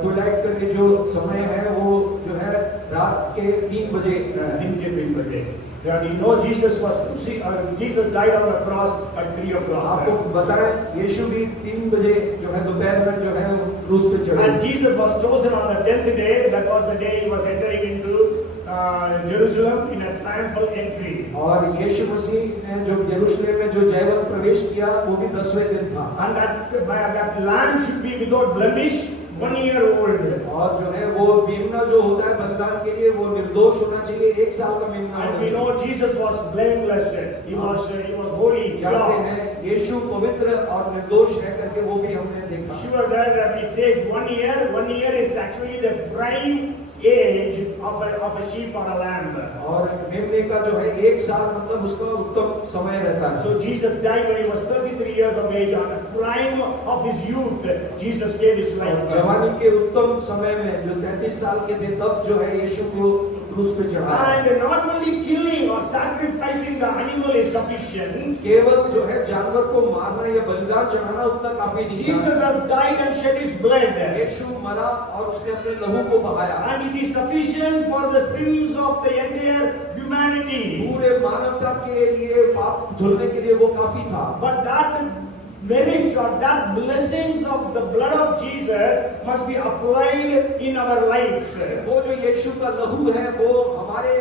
ट्वाइलाइट करके जो समय है वो जो है रात के 3 बजे। दिन के 3 बजे। And you know Jesus died on the cross at 3 o'clock. आपको बताएं यीशु भी 3 बजे जो है दोपहर में जो है क्रूस पे चढ़े। And Jesus was chosen on the 10th day. That was the day he was entering into Jerusalem in a triumphal entry. और यीशु मसीह ने जो यरूशलेम में जो जयवंत प्रवेश किया वो भी 10वें दिन था। And that lamb should be without blemish, 1 year old. और जो है वो मेमना जो होता है बलिदान के लिए वो निर्दोष होना चाहिए, 1 साल का मेमना And होना we चाहिए। know Jesus was blameless. He was holy. जानते हैं यीशु पवित्र और निर्दोष है करके वो भी हमने देखा। Sure that it says 1 year. 1 year is actually the prime age of a sheep or a lamb. और मेमने का जो है 1 साल मतलब उसका उत्तम समय रहता है। So Jesus died when he was 33 years of age. On the prime of his youth, Jesus gave his life. जवानी के उत्तम समय में जो 33 साल के थे तब जो है यीशु को क्रूस पे चढ़ाया। And not only killing or sacrificing the animal is sufficient. केवल जो है जानवर को मारना या बलिदान चढ़ाना उतना काफी नहीं था। Jesus has died and shed his blood. यीशु मरा और उसने अपने लहू को बहाया। And it is sufficient for the sins of the entire humanity. पूरे मानवता के लिए पाप धुलने के लिए वो काफी था। But that merits or that blessings of the blood of Jesus must be applied in our lives. वो जो यीशु का लहू है वो हमारे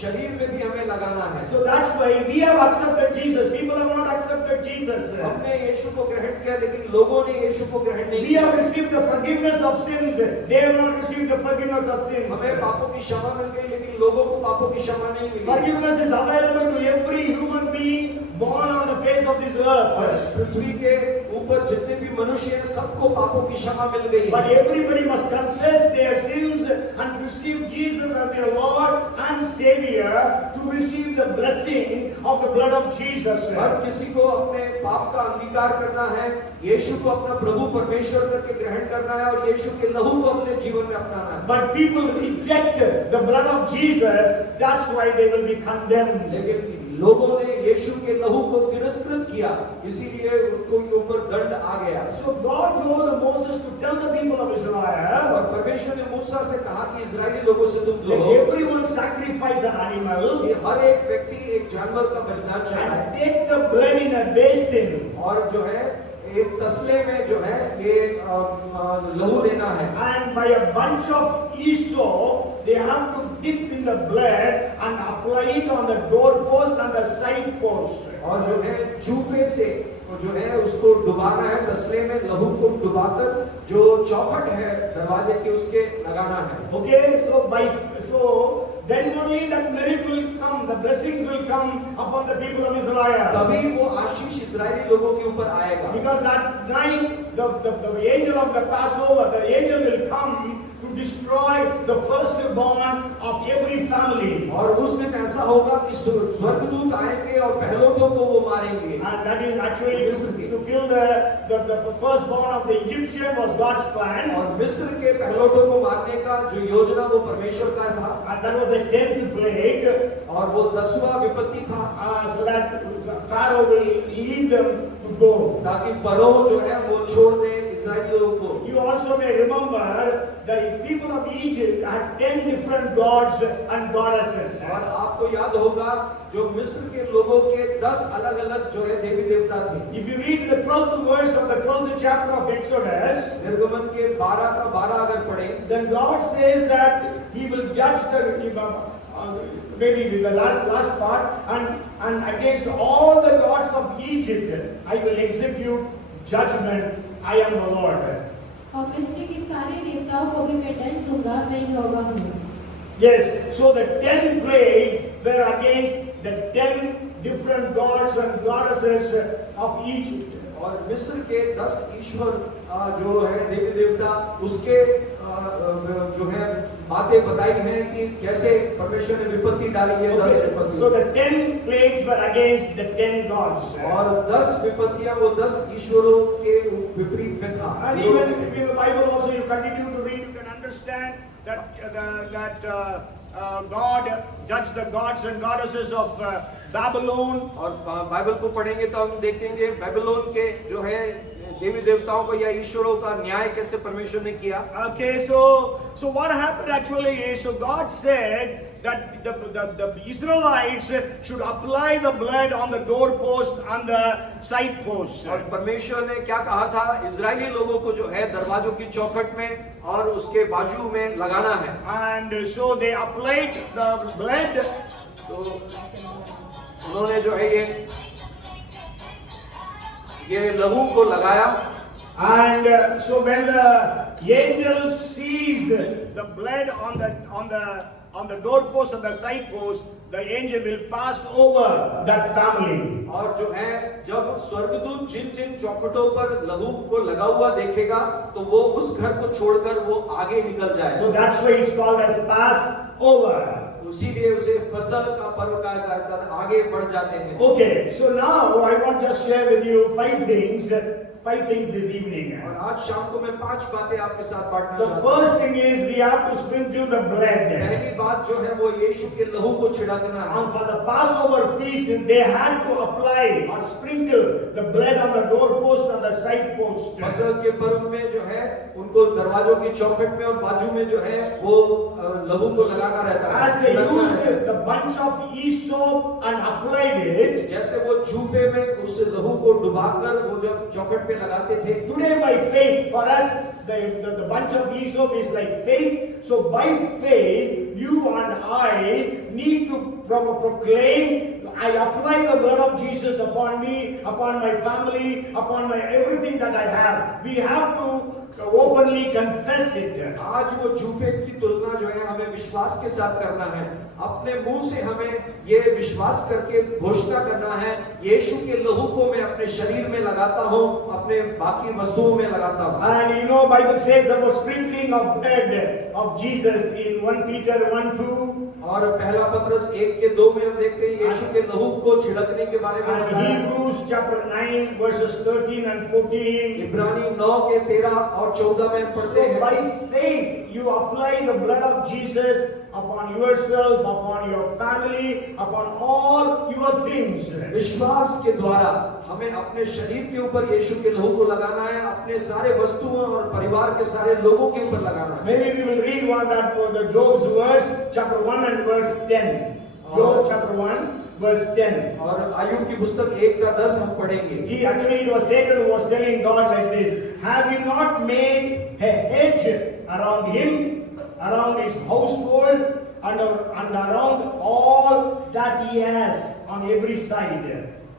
शरीर में भी हमें लगाना है। So that's why we have accepted Jesus. People have not accepted Jesus. हमने यीशु को ग्रहण किया लेकिन लोगों ने यीशु को ग्रहण नहीं We किया। have received the forgiveness of sins. They have not received the forgiveness of sins. हमें पापों की क्षमा मिल गई लेकिन लोगों को पापों की क्षमा नहीं मिली। Forgiveness is available to every human being born on the face of this और earth. इस पृथ्वी के ऊपर जितने भी मनुष्य हैं सबको पापों की क्षमा मिल गई But है। everybody must confess their sins and receive Jesus as their Lord and Savior to receive the blessing of the blood of Jesus. हर किसी को अपने पाप का अंगीकार करना है, यीशु को अपना प्रभु परमेश्वर करके ग्रहण करना है और यीशु के लहू को अपने जीवन में अपनाना है। But people reject the blood of Jesus. That's why they will be condemned. लेकिन लोगों ने यीशु के लहू को तिरस्कृत किया, इसीलिए उनको ऊपर दंड आ गया। So God told Moses to tell the people of Israel और परमेश्वर ने मूसा से कहा कि इजरायली लोगों से तुम that कहो everyone sacrifice an animal कि हर एक व्यक्ति एक जानवर का बलिदान चढ़ाए and take the blood in a basin. और जो है एक तसले में जो है ये लहू लेना है। And by a bunch of hyssop, they have to dip in the blood and apply it on the doorpost and the side post. और जो है जूफे से जो है उसको डुबाना है, तसले में लहू को डुबाकर जो चौखट है दरवाजे की उसके लगाना है। Okay, so then only that merit will come, the blessings will come upon the people of Israel. तभी वो आशीष इजरायली लोगों के ऊपर आएगा। Because that night, the angel of the Passover, the angel will come to destroy the firstborn of every family. और उस दिन ऐसा होगा कि स्वर्गदूत आएंगे और पहलोठों को वो मारेंगे। And that is actually to kill the firstborn of the Egyptian was God's plan. और मिस्र के पहलोठों को मारने का जो योजना वो परमेश्वर का था। And that was the 10th plague. और वो 10वां विपत्ति था। So that Pharaoh will lead them to go. ताकि फरोह जो है वो छोड़ दे इस्राएलियों को। You also may remember the people of Egypt had 10 different gods and goddesses. और आपको याद होगा जो मिस्र के लोगों के 10 अलग-अलग जो है देवी देवता थे। If you read the 12th verse of the 12th chapter of Exodus, निर्गमन के 12 का 12 अगर पढ़ें, then God says that He will judge maybe with the last part, and against all the gods of Egypt, I will execute judgment. I am the Lord. और मिस्र के सारे देवताओं को भी मैं दंड दूंगा, मैं यहोवा हूँ। Yes, so the 10 plagues were against the 10 different gods and goddesses of Egypt. और मिस्र के 10 ईश्वर जो है देवी देवता उसके जो है बातें बताई हैं कि कैसे परमेश्वर ने विपत्ति डाली है। 10 विपत्ति। So the 10 plagues were against the 10 gods. और 10 विपत्तियां वो 10 ईश्वरों के विपरीत में था। And even in the Bible also you continue to read, you can understand that God judged the gods and goddesses of Babylon. और बाइबल को पढ़ेंगे तो हम देखेंगे बेबीलोन के जो है देवी देवताओं को या ईश्वरों का न्याय कैसे परमेश्वर ने किया। Okay, so what happened actually is, so God said that the Israelites should apply the blood on the doorpost and the side posts. और परमेश्वर ने क्या कहा था, इजरायली लोगों को जो है दरवाजों की चौखट में और उसके बाजू में लगाना है। And so they applied the blood. तो उन्होंने जो है ये लहू को लगाया। And so when the angel sees the blood on the doorpost and the side post, the angel will pass over that family. और जो है जब स्वर्गदूत जिन जिन चौखटों पर लहू को लगा हुआ देखेगा तो वो उस घर को छोड़कर वो आगे निकल जाए। So that's why it's called as Passover. इसीलिए उसे फसल का पर्व कहा जाता है, आगे बढ़ जाते हैं। Okay, so now I want to share with you five things this evening. और आज शाम को मैं 5 बातें आपके साथ बांटना The चाहता हूँ। first thing is we have to sprinkle the blood. पहली बात जो है वो यीशु के लहू को छिड़कना है। And for the Passover feast, they had to apply or sprinkle the blood on the doorpost and the side post. फसल के पर्व में जो है उनको दरवाजों की चौखट में और बाजू में जो है वो लहू को लगाना रहता है। As they used the bunch of hyssop and applied it, जैसे वो जूफे में उस लहू को डुबाकर वो जब चौखट पे लगाते थे। today by faith, for us, the bunch of hyssop is like faith. So by faith, you and I need to proclaim, I apply the blood of Jesus upon me, upon my family, upon my everything that I have. We have to openly confess it. आज वो जूफे की तुलना जो है हमें विश्वास के साथ करना है। अपने मुंह से हमें ये विश्वास करके घोषणा करना है, यीशु के लहू को मैं अपने शरीर में लगाता हूँ, अपने बाकी वस्तुओं में लगाता हूँ। And you know, Bible says about sprinkling of blood of Jesus in 1 Peter 1:2. और पहला पत्रस 1:2 में हम देखते हैं यीशु के लहू को छिड़कने के बारे में। And Hebrews chapter 9 verses 13 and 14. इब्रानी 9:13 और 14 में हम पढ़ते हैं। By faith you apply the blood of Jesus upon yourself, upon your family, upon all your things. विश्वास के द्वारा हमें अपने शरीर के ऊपर यीशु के लहू को लगाना है, अपने सारे वस्तुओं और परिवार के सारे लोगों के ऊपर लगाना है। Maybe we will read one that the Job's verse, chapter 1 and verse 10. Job chapter 1 verse 10. और आयुब की पुस्तक 1:10 हम पढ़ेंगे। Actually it was Satan who was telling God like this: have you not made a hedge around him, around his household, and around all that he has on every side?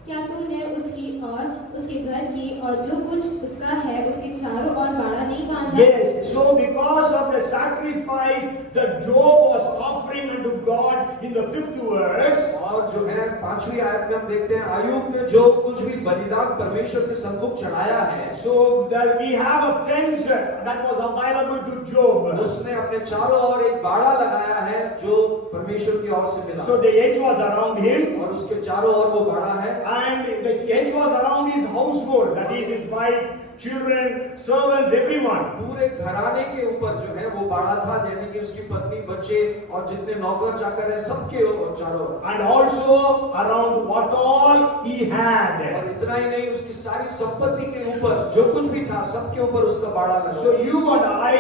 क्या तूने उसकी और उसके घर की और जो कुछ उसका है उसके चारों ओर बाड़ा नहीं बांधा? Yes, so because of the sacrifice that Job was offering unto God in the 5th verse, और जो है 5वीं आयत में हम देखते हैं आयुब ने जो कुछ भी बलिदान परमेश्वर के सम्मुख चढ़ाया है, so that we have a fence that was available to Job. उसने अपने चारों ओर एक बाड़ा लगाया है जो परमेश्वर की ओर से मिला। So the edge was around him, और उसके चारों ओर वो बाड़ा है। and the edge was around his household, that is his wife, children, servants, everyone. पूरे घराने के ऊपर जो है वो बाड़ा था, यानी कि उसकी पत्नी, बच्चे और जितने नौकर चाकर हैं सबके चारों। And also around what all he had. और इतना ही नहीं, उसकी सारी संपत्ति के ऊपर जो कुछ भी था सबके ऊपर उसका बाड़ा लगा। So you and I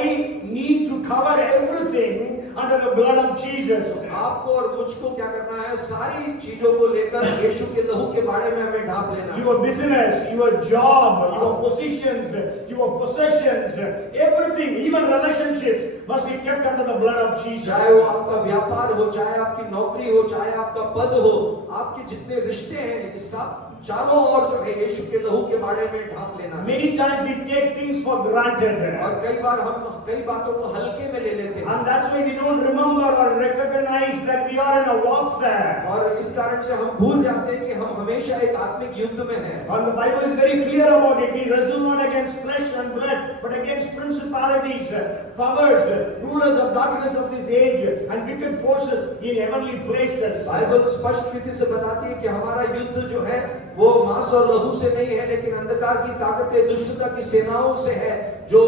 need to cover everything under the blood of Jesus. आपको और मुझको क्या करना है, सारी चीजों को लेकर यीशु के लहू के बारे में हमें ढांप लेना है। Your business, your job, your positions, your possessions, everything, even relationships must be kept under the blood of Jesus. चाहे वो आपका व्यापार हो, चाहे आपकी नौकरी हो, चाहे आपका पद हो, आपके जितने रिश्ते हैं, ये सब चारों ओर जो है यीशु के लहू के बारे में ढांप लेना है। Many times we take things for granted. और कई बार हम कई बातों को हल्के में ले लेते हैं। And that's why we don't remember or recognize that we are in a warfare. और इस कारण से हम भूल जाते हैं कि हम हमेशा एक आत्मिक युद्ध में हैं। And the Bible is very clear about it. We wrestle not against flesh and blood, but against principalities, powers, rulers of darkness of this age, and wicked forces in heavenly places. Bible स्पष्ट रीति से बताती है कि हमारा युद्ध जो है वो मांस और लहू से नहीं है, लेकिन अंधकार की ताकतें, दुष्टता की सेनाओं से है, जो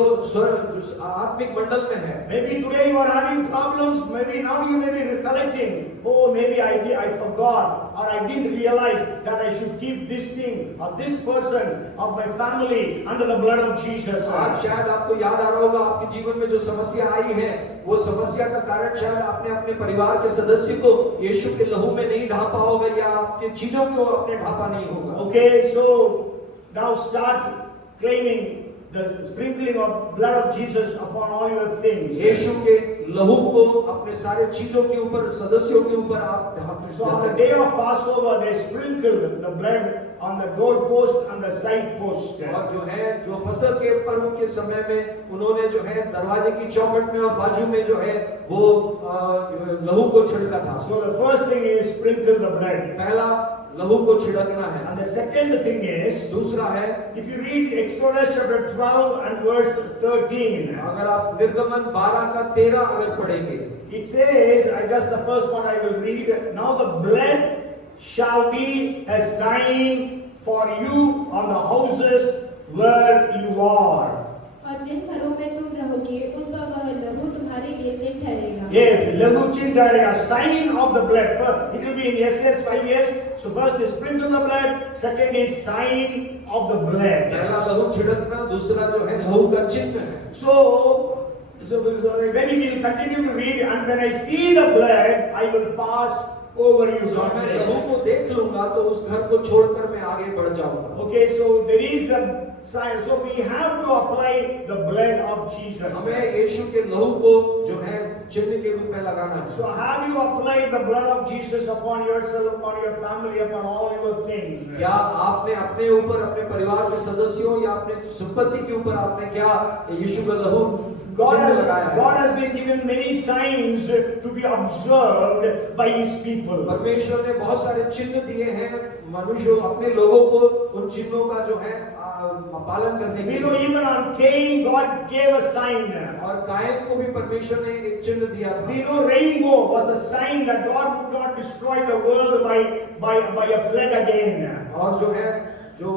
आत्मिक मंडल में है। Maybe today you are having problems. Maybe now you may be recollecting. Oh, maybe I forgot, or I didn't realize that I should keep this thing or this person of my family under the blood of Jesus. आज शायद आपको याद आ रहा होगा, आपके जीवन में जो समस्या आई है, वो समस्या का कारण शायद आपने अपने परिवार के सदस्य को यीशु के लहू में नहीं ढापा होगा, या आपके चीजों को आपने ढापा नहीं होगा। Okay, so now start claiming the sprinkling of blood of Jesus upon all your things. यीशु के लहू को अपने सारे चीजों के ऊपर, सदस्यों के ऊपर आप ढापते So on the day of Passover, they sprinkled the blood on the doorpost and the side post. और जो फसह के पर्व के समय में उन्होंने जो है दरवाजे की चौखट में और बाजू में जो है वो लहू को छिड़का था। So the first thing is sprinkle the blood. पहला लहू को छिड़कना है। And the second thing is, दूसरा है, if you read Exodus chapter 12 and verse 13, अगर आप निर्गमन 12 का 13 अगर पढ़ेंगे, it says, just the first part I will read. Now the blood shall be a sign for you on the houses where you are. और जिन घरों में तुम रहोगे उन पर वह लहू तुम्हारे लिए चिन्ह ठहरेगा। Yes, लहू चिन्ह ठहरेगा, sign of the blood. It will be in SS 5S. So first is sprinkle the blood, second is sign of the blood. पहला लहू छिड़कना, दूसरा जो है लहू का चिन्ह है। So when we will continue to read, and when I see the blood, I will pass over you. जब मैं लहू को देख लूंगा तो उस घर को छोड़कर मैं आगे बढ़ जाऊंगा। Okay, so there is a sign. So we have to apply the blood of Jesus. हमें यीशु के लहू को जो है चिन्ह के रूप में लगाना है। So have you applied the blood of Jesus upon yourself, upon your family, upon all your things? क्या आपने अपने ऊपर, अपने परिवार के सदस्यों या अपने संपत्ति के ऊपर आपने क्या यीशु का लहू चिन्ह लगाया है? God has been given many signs to be observed by His people. परमेश्वर ने बहुत सारे चिन्ह दिए हैं मनुष्य अपने लोगों को उन चिन्हों का जो है पालन करने के We लिए। know even on Cain, God gave a sign. और कायन को भी परमेश्वर ने एक चिन्ह दिया था। We know rainbow was a sign that God would not destroy the world by a flood again. और जो है जो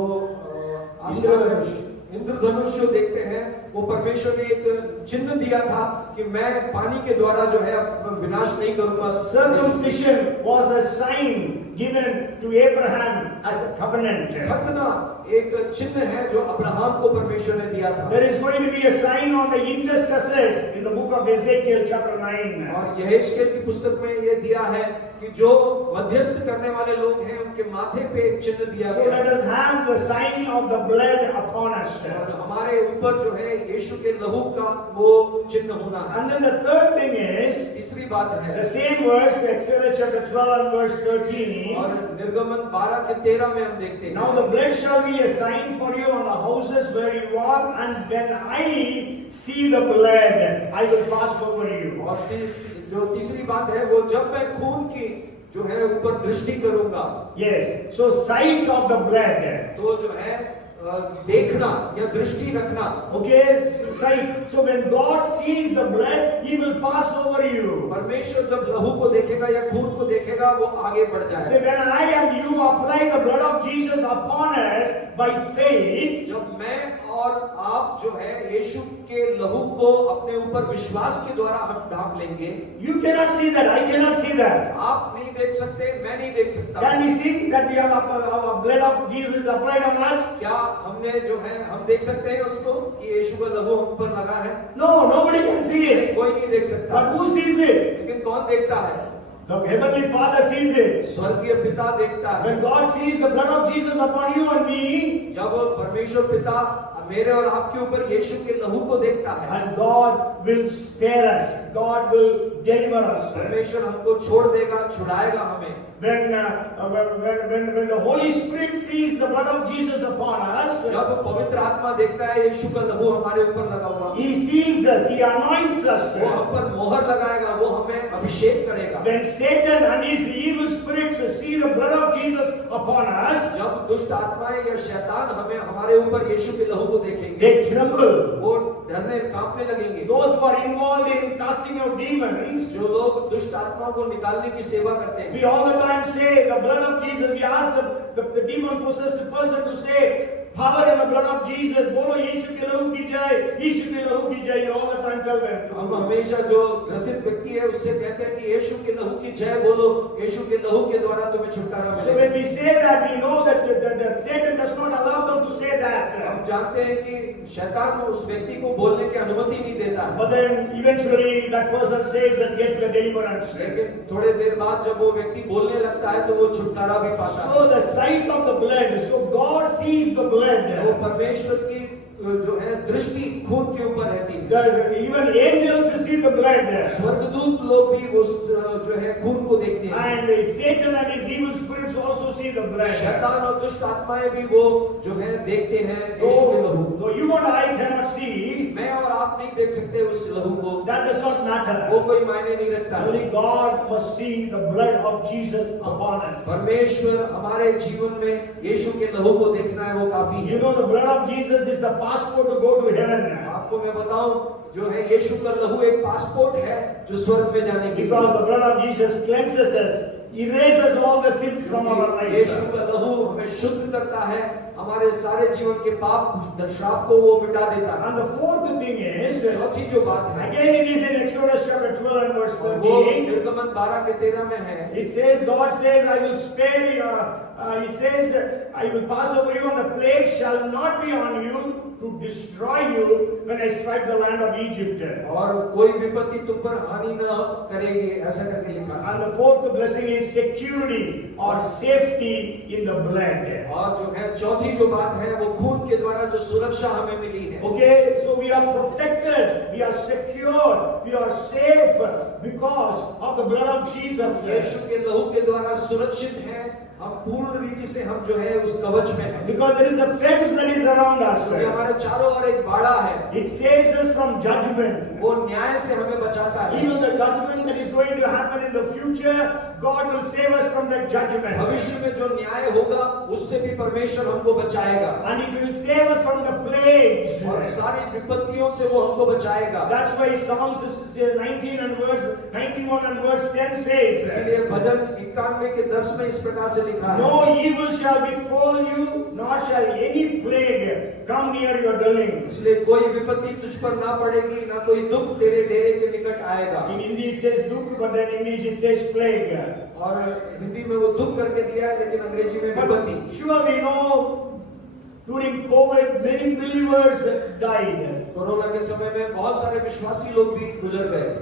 इंद्रधनुष जो देखते हैं वो परमेश्वर ने एक चिन्ह दिया था कि मैं पानी के द्वारा जो है विनाश नहीं करूंगा। Circumcision was a sign given to Abraham as a covenant. खतना एक चिन्ह है जो अब्राहम को परमेश्वर ने दिया था। There is going to be a sign on the intercessors in the book of Ezekiel chapter 9. और यहेजकेल की पुस्तक में ये दिया है कि जो मध्यस्थ करने वाले लोग हैं उनके माथे पे एक चिन्ह दिया So गया। let us have the sign of the blood upon us. और हमारे ऊपर जो है यीशु के लहू का वो चिन्ह होना है। And then the third thing is, तीसरी बात है, the same verse, Exodus chapter 12 and verse 13. और निर्गमन 12 के 13 में हम देखते हैं, Now the blood shall be a sign for you on the houses where you are, and when I see the blood, I will pass over you. और जो तीसरी बात है वो जब मैं खून की जो है ऊपर दृष्टि करूंगा। Yes, so sight of the blood. तो जो है देखना या दृष्टि रखना। Okay, sight. So when God sees the blood, He will pass over you. परमेश्वर जब लहू को देखेगा या खून को देखेगा वो आगे बढ़ So जाएगा। when I and you apply the blood of Jesus upon us by faith, जब मैं और आप जो है यीशु के लहू को अपने ऊपर विश्वास के द्वारा हम ढांप लेंगे। you cannot see that. I cannot see that. आप नहीं देख सकते, मैं नहीं देख सकता। Can we see that we have our blood of Jesus applied on us? क्या हमने जो है हम देख सकते हैं उसको कि यीशु का लहू हम पर लगा है? No, nobody can see it. कोई नहीं देख सकता। But who sees it? लेकिन कौन देखता है? The heavenly Father sees it. स्वर्गीय पिता देखता है। When God sees the blood of Jesus upon you and me, जब परमेश्वर पिता मेरे और आपके ऊपर यीशु के लहू को देखता है, and God will spare us. God will deliver us. परमेश्वर हमको छोड़ देगा, छुड़ाएगा हमें। When the Holy Spirit sees the blood of Jesus upon us, जब पवित्र आत्मा देखता है यीशु का लहू हमारे ऊपर लगा हुआ, He seals us. He anoints us. वो हम पर मोहर लगाएगा, वो हमें अभिषेक करेगा। When Satan and his evil spirits see the blood of Jesus upon us, जब दुष्ट आत्माएं या शैतान हमें हमारे ऊपर यीशु के लहू को देखेंगे, they tremble. वो डरने कांपने लगेंगे। Those who are involved in casting out demons, जो लोग दुष्ट आत्माओं को निकालने की सेवा करते हैं, we all the time say the blood of Jesus. We ask the demon possessed person to say, power in the blood of Jesus. बोलो यीशु के लहू की जय, यीशु के लहू की जय. All the time tell them. हम हमेशा जो ग्रसित व्यक्ति है उससे कहते हैं कि यीशु के लहू की जय बोलो, यीशु के लहू के द्वारा तुम्हें छुटकारा So मिलेगा। when we say that, we know that Satan does not allow them to say that. हम जानते हैं कि शैतान उस व्यक्ति को बोलने की अनुमति नहीं देता। But then eventually that person says and gets the deliverance. लेकिन थोड़े देर बाद जब वो व्यक्ति बोलने लगता है तो वो छुटकारा भी पाता है। So the sight of the blood. So God sees the blood. वो परमेश्वर की जो है दृष्टि खून के ऊपर रहती है। Even angels see the blood. स्वर्गदूत लोग भी उस जो है खून को देखते हैं। And Satan and his evil spirits also see the blood. शैतान और दुष्ट आत्माएं भी वो जो है देखते हैं यीशु के लहू। Though you and I cannot see, मैं और आप नहीं देख सकते उस लहू को। that does not matter. वो कोई मायने नहीं रखता। Only God must see the blood of Jesus upon us. परमेश्वर हमारे जीवन में यीशु के लहू को देखना है वो काफी है। You know the blood of Jesus is the passport to go to heaven. आपको मैं बताऊं जो है यीशु का लहू एक पासपोर्ट है जो स्वर्ग में जाने के लिए। Because the blood of Jesus cleanses us, erases all the sins from our life. यीशु का लहू हमें शुद्ध करता है, हमारे सारे जीवन के पाप श्राप को वो मिटा देता है। And the fourth thing is, चौथी जो बात है, again it is in Exodus chapter 12 and verse वो 13. निर्गमन 12 के 13 में है। It says, God says, I will spare you. He says, I will pass over you, and the plague shall not be on you to destroy you when I strike the land of Egypt. और कोई विपत्ति तुम पर हानि न करेगी, ऐसा करके लिखा। And the fourth blessing is security or safety in the blood. और जो है चौथी जो बात है वो खून के द्वारा जो सुरक्षा हमें मिली है। Okay, so we are protected, we are secure, we are safe because of the blood of Jesus. यीशु के लहू के द्वारा सुरक्षित है, हम पूर्ण रीति से हम जो है उस कवच में हैं। Because there is a fence that is around us. क्योंकि हमारे चारों ओर एक बाड़ा है। It saves us from judgment. वो न्याय से हमें बचाता है। Even the judgment that is going to happen in the future, God will save us from that judgment. भविष्य में जो न्याय होगा उससे भी परमेश्वर हमको बचाएगा। And it will save us from the plagues. और सारी विपत्तियों से वो हमको बचाएगा। That's why Psalms 19 and verse 91 and verse 10 says. इसलिए भजन 91 के 10 में इस प्रकार से लिखा है। No evil shall befall you, nor shall any plague come near your dwelling. इसलिए कोई विपत्ति तुझ पर ना पड़ेगी, ना कोई दुख तेरे डेरे के निकट आएगा। In Hindi it says dukh, but then in English it says plague. और हिंदी में वो दुख करके दिया है, लेकिन अंग्रेजी में विपत्ति। But sure we know during COVID many believers died. Corona के समय में बहुत सारे विश्वासी लोग भी गुजर गए।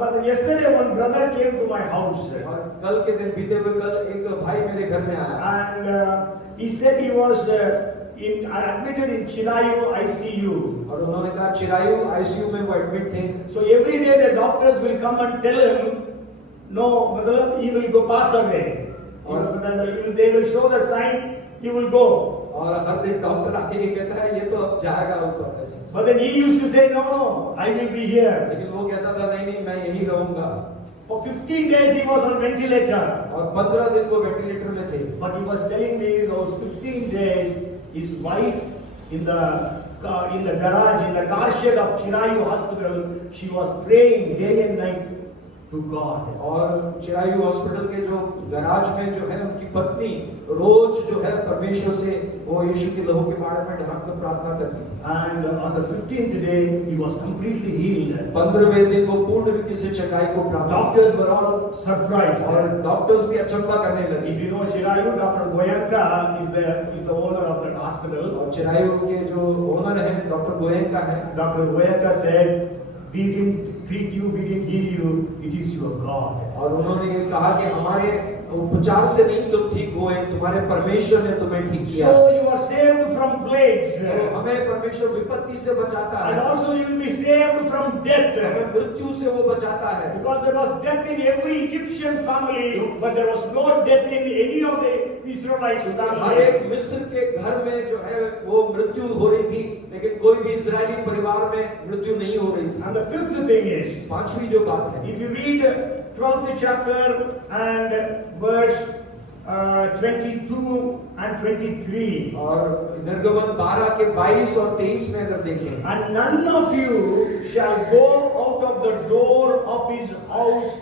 But yesterday one brother came to my house. और कल के दिन बीते हुए कल एक भाई मेरे घर में आया। And he said he was admitted in Chirayu ICU. और उन्होंने कहा चिरायु आईसीयू में वो एडमिट थे। So every day the doctors will come and tell him, no, मतलब he will go pass away. They will show the sign, he will go. और हर दिन डॉक्टर आके ये कहता है ये तो अब जाएगा ऊपर ऐसे। But then he used to say, no, I will be here. लेकिन वो कहता था नहीं मैं यहीं रहूंगा। For 15 days he was on ventilator. और 15 दिन वो वेंटिलेटर में थे। But he was telling me those 15 days, his wife in the garage, in the car shed of Chirayu Hospital, she was praying day and night to God. और चिरायु हॉस्पिटल के जो गराज में जो है उनकी पत्नी रोज जो है परमेश्वर से वो यीशु के लहू के बारे में ढांक कर प्रार्थना करती थी। And on the 15th day, he was completely healed. 15वें दिन वो पूर्ण रीति से चंगाई को प्राप्त। Doctors were all surprised. और डॉक्टर्स भी अचंभा करने लगे। If you know Chirayu, Dr. Goyanka is the owner of that hospital. और चिरायु के जो ओनर है डॉक्टर गोयंका है। Dr. Goyanka said, we didn't treat you, we didn't heal you, it is your God. और उन्होंने ये कहा कि हमारे उपचार से नहीं तुम ठीक हुए, तुम्हारे परमेश्वर ने तुम्हें ठीक किया। So you are saved from plagues. तो हमें परमेश्वर विपत्ति से बचाता है। And also you will be saved from death. हमें मृत्यु से वो बचाता है। Because there was death in every Egyptian family, but there was no death in any of the Israelites' हर family. एक मिस्र के घर में जो है वो मृत्यु हो रही थी, लेकिन कोई भी इजरायली परिवार में मृत्यु नहीं हो रही थी। And the fifth thing is, पांचवी जो बात है, if you read 12th chapter and verse 22 and 23, और निर्गमन 12 के 22 और 23 में अगर देखें, and none of you shall go out of the door of his house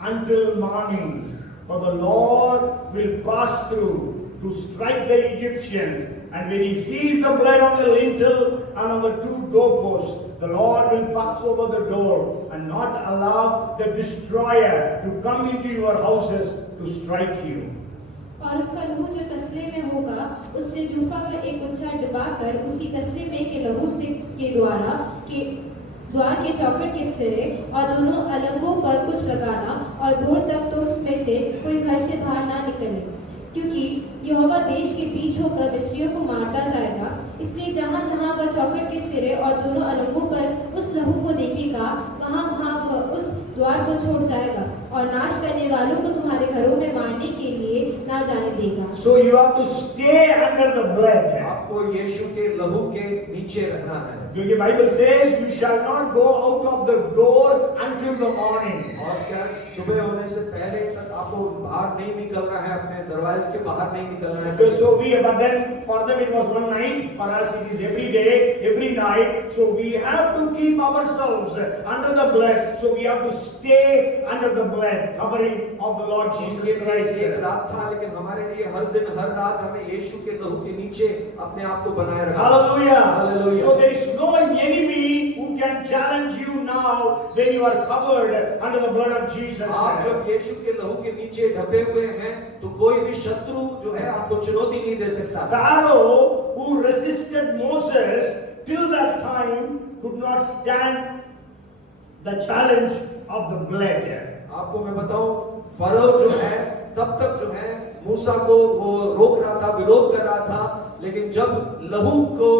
until morning, for the Lord will pass through to strike the Egyptians. And when he sees the blood on the lintel and on the two doorposts, the Lord will pass over the door and not allow the destroyer to come into your houses to strike you. और उसका लहू जो तसले में होगा उससे जूफा का एक गुच्छा डुबाकर उसी तसले में के लहू से के द्वार के चौखट के सिरे और दोनों अलंगों पर कुछ लगाना और भोर तक तुम में से कोई घर से बाहर ना निकले, क्योंकि यहोवा देश के बीच होकर मिस्रियों को मारता जाएगा। इसलिए जहाँ जहाँ वह चौखट के सिरे और दोनों अलंगों पर उस लहू को देखेगा वहाँ वहाँ वह उस द्वार को छोड़ जाएगा और नाश करने वालों को तुम्हारे घरों में मारने के लिए ना जाने देगा। So you have to stay under the blood. आपको यीशु के लहू के नीचे रहना है, क्योंकि Bible says you shall not go out of the door until the morning. और क्या सुबह होने से पहले तक आपको बाहर नहीं निकलना है, अपने दरवाजे के बाहर नहीं निकलना है। But then for them it was one night, for us it is every day, every night. So we have to keep ourselves under the blood. So we have to stay under the blood, covering of the Lord Jesus Christ. एक रात था, लेकिन हमारे लिए हर दिन हर रात हमें यीशु के लहू के नीचे अपने आप को बनाए रखना। Hallelujah. Hallelujah. So there is no enemy who can challenge you now when you are covered under the blood of Jesus. आप जब यीशु के लहू के नीचे ढपे हुए हैं तो कोई भी शत्रु जो है आपको चुनौती नहीं दे सकता। Pharaoh, who resisted Moses till that time, could not stand the challenge of the blood. आपको मैं बताऊं, फरो जो है तब तक जो है मूसा को वो रोक रहा था, विरोध कर रहा था, लेकिन जब लहू को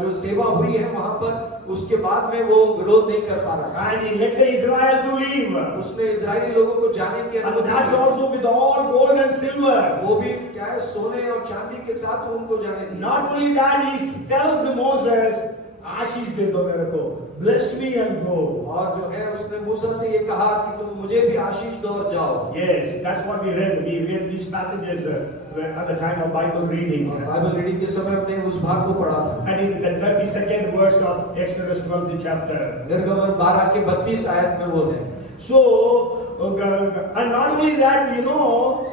जो सेवा हुई है वहां पर, उसके बाद में वो विरोध नहीं कर पा रहा। And he let the Israel to leave. उसने इजरायली लोगों को जाने की And अनुमति that दी। also with all gold and silver. वो भी क्या है, सोने और चांदी के साथ उनको जाने दी। Not only that, he tells Moses, आशीष दे दो मेरे को, bless me and go. और जो है उसने मूसा से ये कहा कि तुम मुझे भी आशीष दो और जाओ। Yes, that's what we read. We read these passages at the time of Bible reading. Bible reading के समय हमने उस भाग को पढ़ा था। That is the 32nd verse of Exodus 12th chapter. निर्गमन 12 के 32 आयत में वो है। So, and not only that, you know,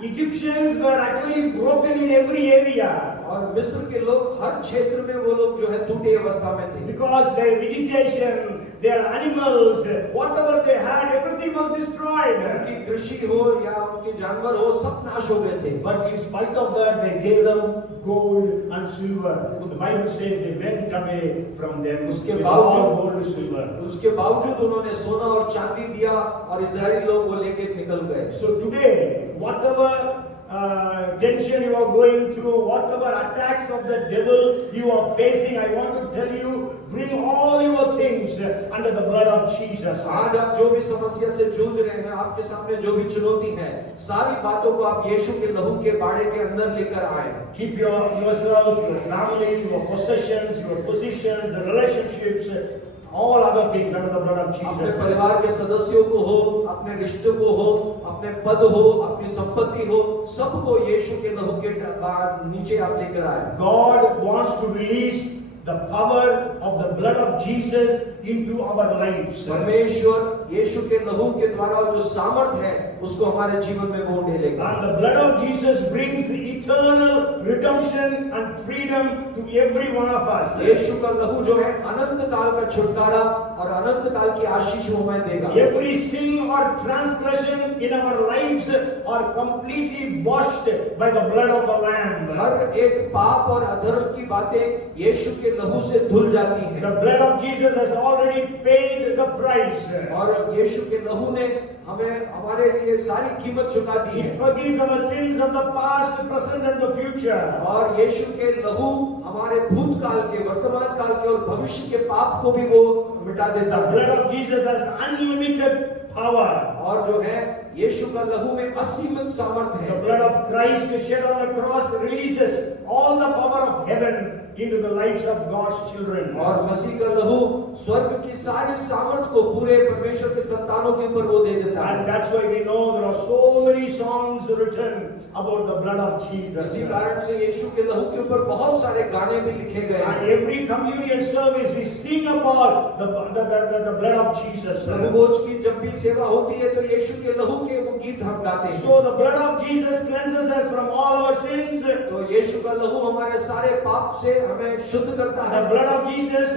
Egyptians were actually broken in every area. और मिस्र के लोग हर क्षेत्र में वो लोग जो है टूटी अवस्था में थे। Because their vegetation, their animals, whatever they had, everything was destroyed. उनकी कृषि हो या उनके जानवर हो, सब नाश हो गए थे। But in spite of that, they gave them gold and silver. The Bible says they went away from them उसके with all बावजूद gold and silver. उसके बावजूद उन्होंने सोना और चांदी दिया और इजरायली लोग वो लेके निकल गए। So today, whatever tension you are going through, whatever attacks of the devil you are facing, I want to tell you, bring all your things under the blood of Jesus. आज आप जो भी समस्या से जूझ रहे हैं, आपके सामने जो भी चुनौती है, सारी बातों को आप यीशु के लहू के बाड़े के अंदर लेकर आए। Keep yourself, your family, your possessions, your positions, relationships, all other things under the blood of अपने Jesus. परिवार के सदस्यों को हो, अपने रिश्तों को हो, अपने पद हो, अपनी संपत्ति हो, सबको यीशु के लहू के नीचे आप लेकर आए। God wants to release the power of the blood of Jesus into our lives. परमेश्वर यीशु के लहू के द्वारा जो सामर्थ है उसको हमारे जीवन में वो ढेलेगा। And the blood of Jesus brings eternal redemption and freedom to every one of us. यीशु का लहू जो है अनंत काल का छुटकारा और अनंत काल की आशीष वो हमें देगा। Every sin or transgression in our lives are completely washed by the blood of the Lamb. हर एक पाप और अधर्म की बातें यीशु के लहू से धुल जाती हैं। The blood of Jesus has already paid the price. और यीशु के लहू ने हमें हमारे लिए सारी कीमत चुका दी है। It forgives our sins of the past, present and the future. और यीशु के लहू हमारे भूतकाल के, वर्तमान काल के और भविष्य के पाप को भी वो मिटा देता The है। blood of Jesus has unlimited power. और जो है यीशु का लहू में असीमित सामर्थ्य The है। blood of Christ shed on the cross releases all the power of heaven into the lives of God's children. और मसीह का लहू स्वर्ग की सारी सामर्थ को पूरे परमेश्वर के संतानों के ऊपर वो दे देता है। And that's why we know there are so many songs written about the blood of Jesus. इसी कारण से यीशु के लहू के ऊपर बहुत सारे गाने भी लिखे गए And हैं। every communion service we sing about the blood of Jesus. प्रभु भोज की जब भी सेवा होती है तो यीशु के लहू के वो गीत हम गाते हैं। So the blood of Jesus cleanses us from all our sins. तो यीशु का लहू हमारे सारे पाप से हमें शुद्ध करता The है। blood of Jesus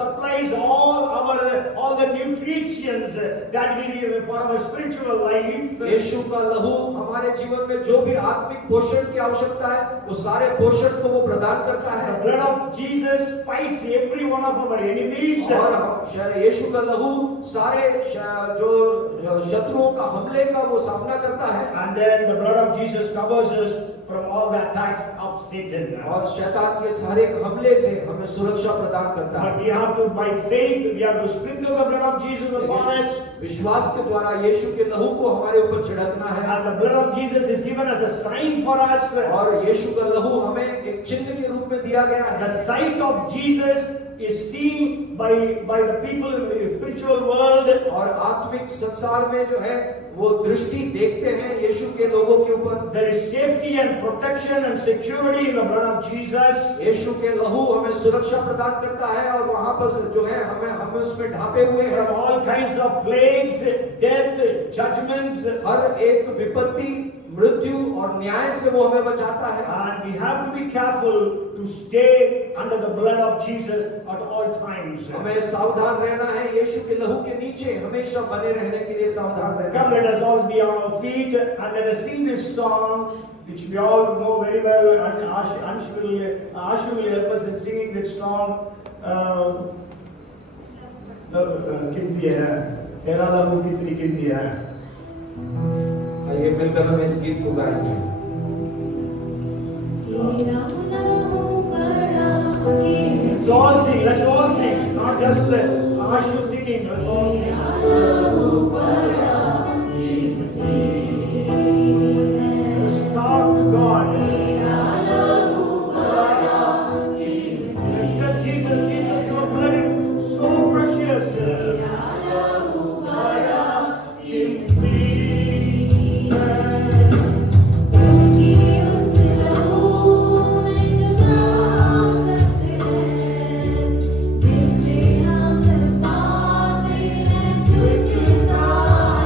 supplies all the nutrients that we need for our spiritual life. यीशु का लहू हमारे जीवन में जो भी आत्मिक पोषण की आवश्यकता है वो सारे पोषण को वो प्रदान करता The है। blood of Jesus fights every one of our enemies. और यीशु का लहू सारे जो शत्रुओं का हमले का वो सामना करता है। And then the blood of Jesus covers us from all the attacks of Satan. और शैतान के सारे हमले से हमें सुरक्षा प्रदान करता है। But we have to, by faith, we have to sprinkle the blood of Jesus upon us. विश्वास के द्वारा यीशु के लहू को हमारे ऊपर छिड़कना है। And the blood of Jesus is given as a sign for us. और यीशु का लहू हमें एक चिन्ह के रूप में दिया गया है। The sight of Jesus is seen by the people in the spiritual world. और आत्मिक संसार में जो है वो दृष्टि देखते हैं यीशु के लोगों के ऊपर। There is safety and protection and security in the blood of Jesus. यीशु के लहू हमें सुरक्षा प्रदान करता है और वहां पर जो है हमें उसमें ढांपे हुए हैं। From all kinds of plagues, death, judgments. हर एक विपत्ति, मृत्यु और न्याय से वो हमें बचाता है। And we have to be careful to stay under the blood of Jesus at all times. हमें सावधान रहना है, यीशु के लहू के नीचे हमेशा बने रहने के लिए सावधान रहना Come, है। let us all be on our feet and let us sing this song, which we all know very well. And Ashu will help us in singing this song. कीमती है, तेरा लहू कितनी कीमती है। आइए मिलकर हम इस गीत को गाएंगे। Let's all sing, not just Ashu singing, let's all sing. Let's talk to God. Let's tell Jesus, your blood is so precious. जिससे हम पाते हैं छुटकारा।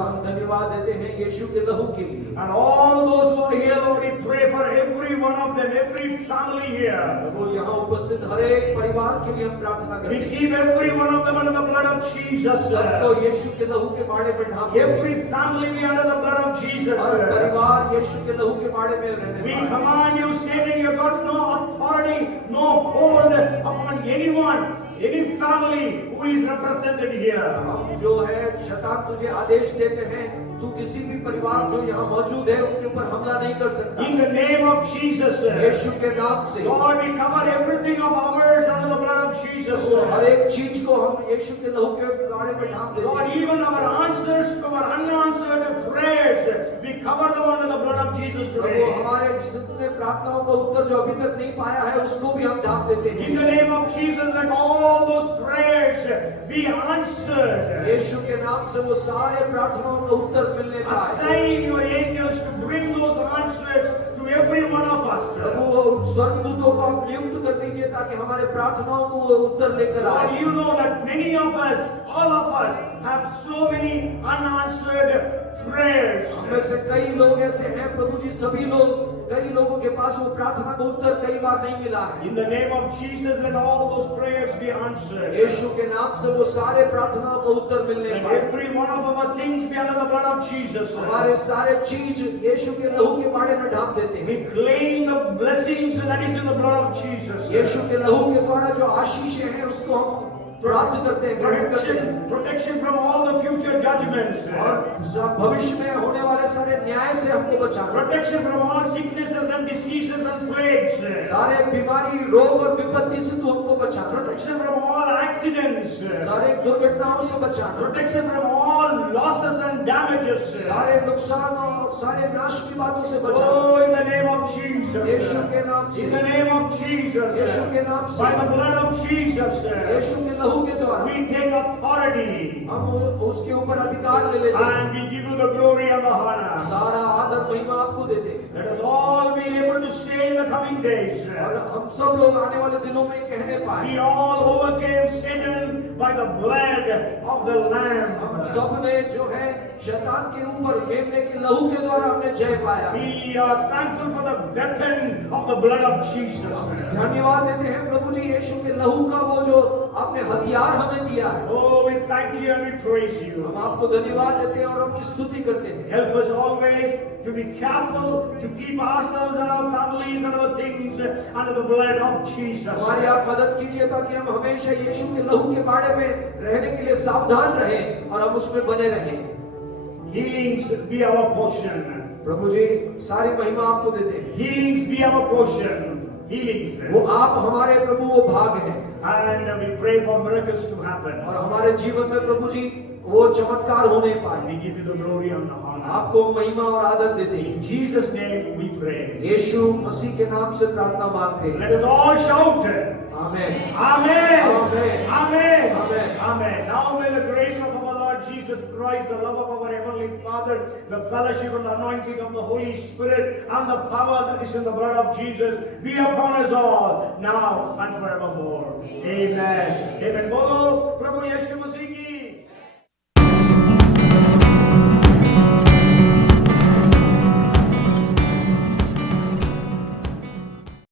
पिता हम धन्यवाद देते हैं यीशु के लहू के लिए। And all those who are here, Lord, we pray for every one of them, every family here. वो यहाँ उपस्थित हर एक परिवार के लिए हम प्रार्थना We करते हैं। keep every one of them under the blood of Jesus. सबको यीशु के लहू के बाड़े में ढांप देते हैं। Every family be under the blood of Jesus. हर परिवार यीशु के लहू के बाड़े में रहने We पाए। command you, Satan, you have got no authority, no hold upon anyone, any family who is represented here. हम जो है शैतान तुझे आदेश देते हैं तू किसी भी परिवार जो यहाँ मौजूद है उनके ऊपर हमला नहीं कर सकता। In the name of Jesus, यीशु के नाम से Lord, we cover everything of ours under the blood of Jesus. और हर एक चीज को हम यीशु के लहू के बाड़े में ढांप देते Lord, हैं। even our answers to our unanswered prayers, we cover them under the blood of Jesus प्रभु today. हमारे जितने प्रार्थनाओं का उत्तर जो अभी तक नहीं पाया है उसको भी हम ढांप देते हैं। In the name of Jesus, let all those prayers be answered. यीशु के नाम से वो सारे प्रार्थनाओं का उत्तर मिलने पाए। Assign your angels to bring those answers to every one of us. प्रभु उन स्वर्गदूतों को आप नियुक्त कर दीजिए ताकि हमारे प्रार्थनाओं को वो उत्तर लेकर Lord, आए। you know that many of us, all of us, have so many unanswered prayers. हमें से कई लोग ऐसे हैं प्रभु जी, सभी लोग, कई लोगों के पास वो प्रार्थना का उत्तर कई बार नहीं मिला है। In the name of Jesus, let all those prayers be answered. यीशु के नाम से वो सारे प्रार्थनाओं का उत्तर मिलने Let पाए। every one of our things be under the blood of Jesus. हमारे सारे चीज यीशु के लहू के बाड़े में ढांप देते हैं। We claim the blessings that is in the blood of Jesus. यीशु के लहू के द्वारा जो आशीषें हैं उसको हम प्राप्त करते हैं, ग्रहण करते हैं। Protection from all the future judgments. और भविष्य में होने वाले सारे न्याय से हमको बचाना। Protection from all sicknesses and diseases and plagues. सारे बीमारी, रोग और विपत्ति से तू हमको बचाना। Protection from all accidents. सारे दुर्घटनाओं से बचाना। Protection from all losses and damages. सारे नुकसान और सारे नाश की बातों से बचाना। Oh, in the name of Jesus. यीशु के नाम से। In the name of Jesus. यीशु के नाम से। By the blood of Jesus. यीशु के लहू के द्वारा We take authority. हम उसके ऊपर अधिकार ले लेते हैं। And we give you the glory and the honor. सारा आदर महिमा आपको देते हैं। Let us all be able to say in the coming days. और हम सब लोग आने वाले दिनों में कहने पाए, We all overcame Satan by the blood of the Lamb. हम सब ने जो है शैतान के ऊपर मेमने के लहू के द्वारा हमने जय पाया। We are thankful for the weapon of the blood of Jesus. धन्यवाद देते हैं प्रभु जी यीशु के लहू का वो जो आपने हथियार हमें दिया है। Oh, we thank you and we praise you. हम आपको धन्यवाद देते हैं और आपकी स्तुति करते हैं। Help us always to be careful to keep ourselves and our families and our things under the blood of Jesus. हमारी आप मदद कीजिए ताकि हम हमेशा यीशु के लहू के बारे में रहने के लिए सावधान रहें और हम उसमें बने रहें। Healings be our portion. प्रभु जी सारी महिमा आपको देते हैं। Healings be our portion. Healings. वो आप हमारे प्रभु वो भाग हैं And we pray for miracles to happen. और हमारे जीवन में प्रभु जी वो चमत्कार होने पाए। We give you the glory and the honor. आपको महिमा और आदर देते हैं। In Jesus' name we pray. यीशु मसीह के नाम से प्रार्थना मांगते हैं। Let us all shout. Amen. Amen. Amen. Amen. Amen. Amen. Now may the grace of our Lord Jesus Christ, the love of our Heavenly Father, the fellowship and the anointing of the Holy Spirit, and the power that is in the blood of Jesus be upon us all, now and forevermore. Amen. Amen. Bolo, Prabhu Yeshua Masih ki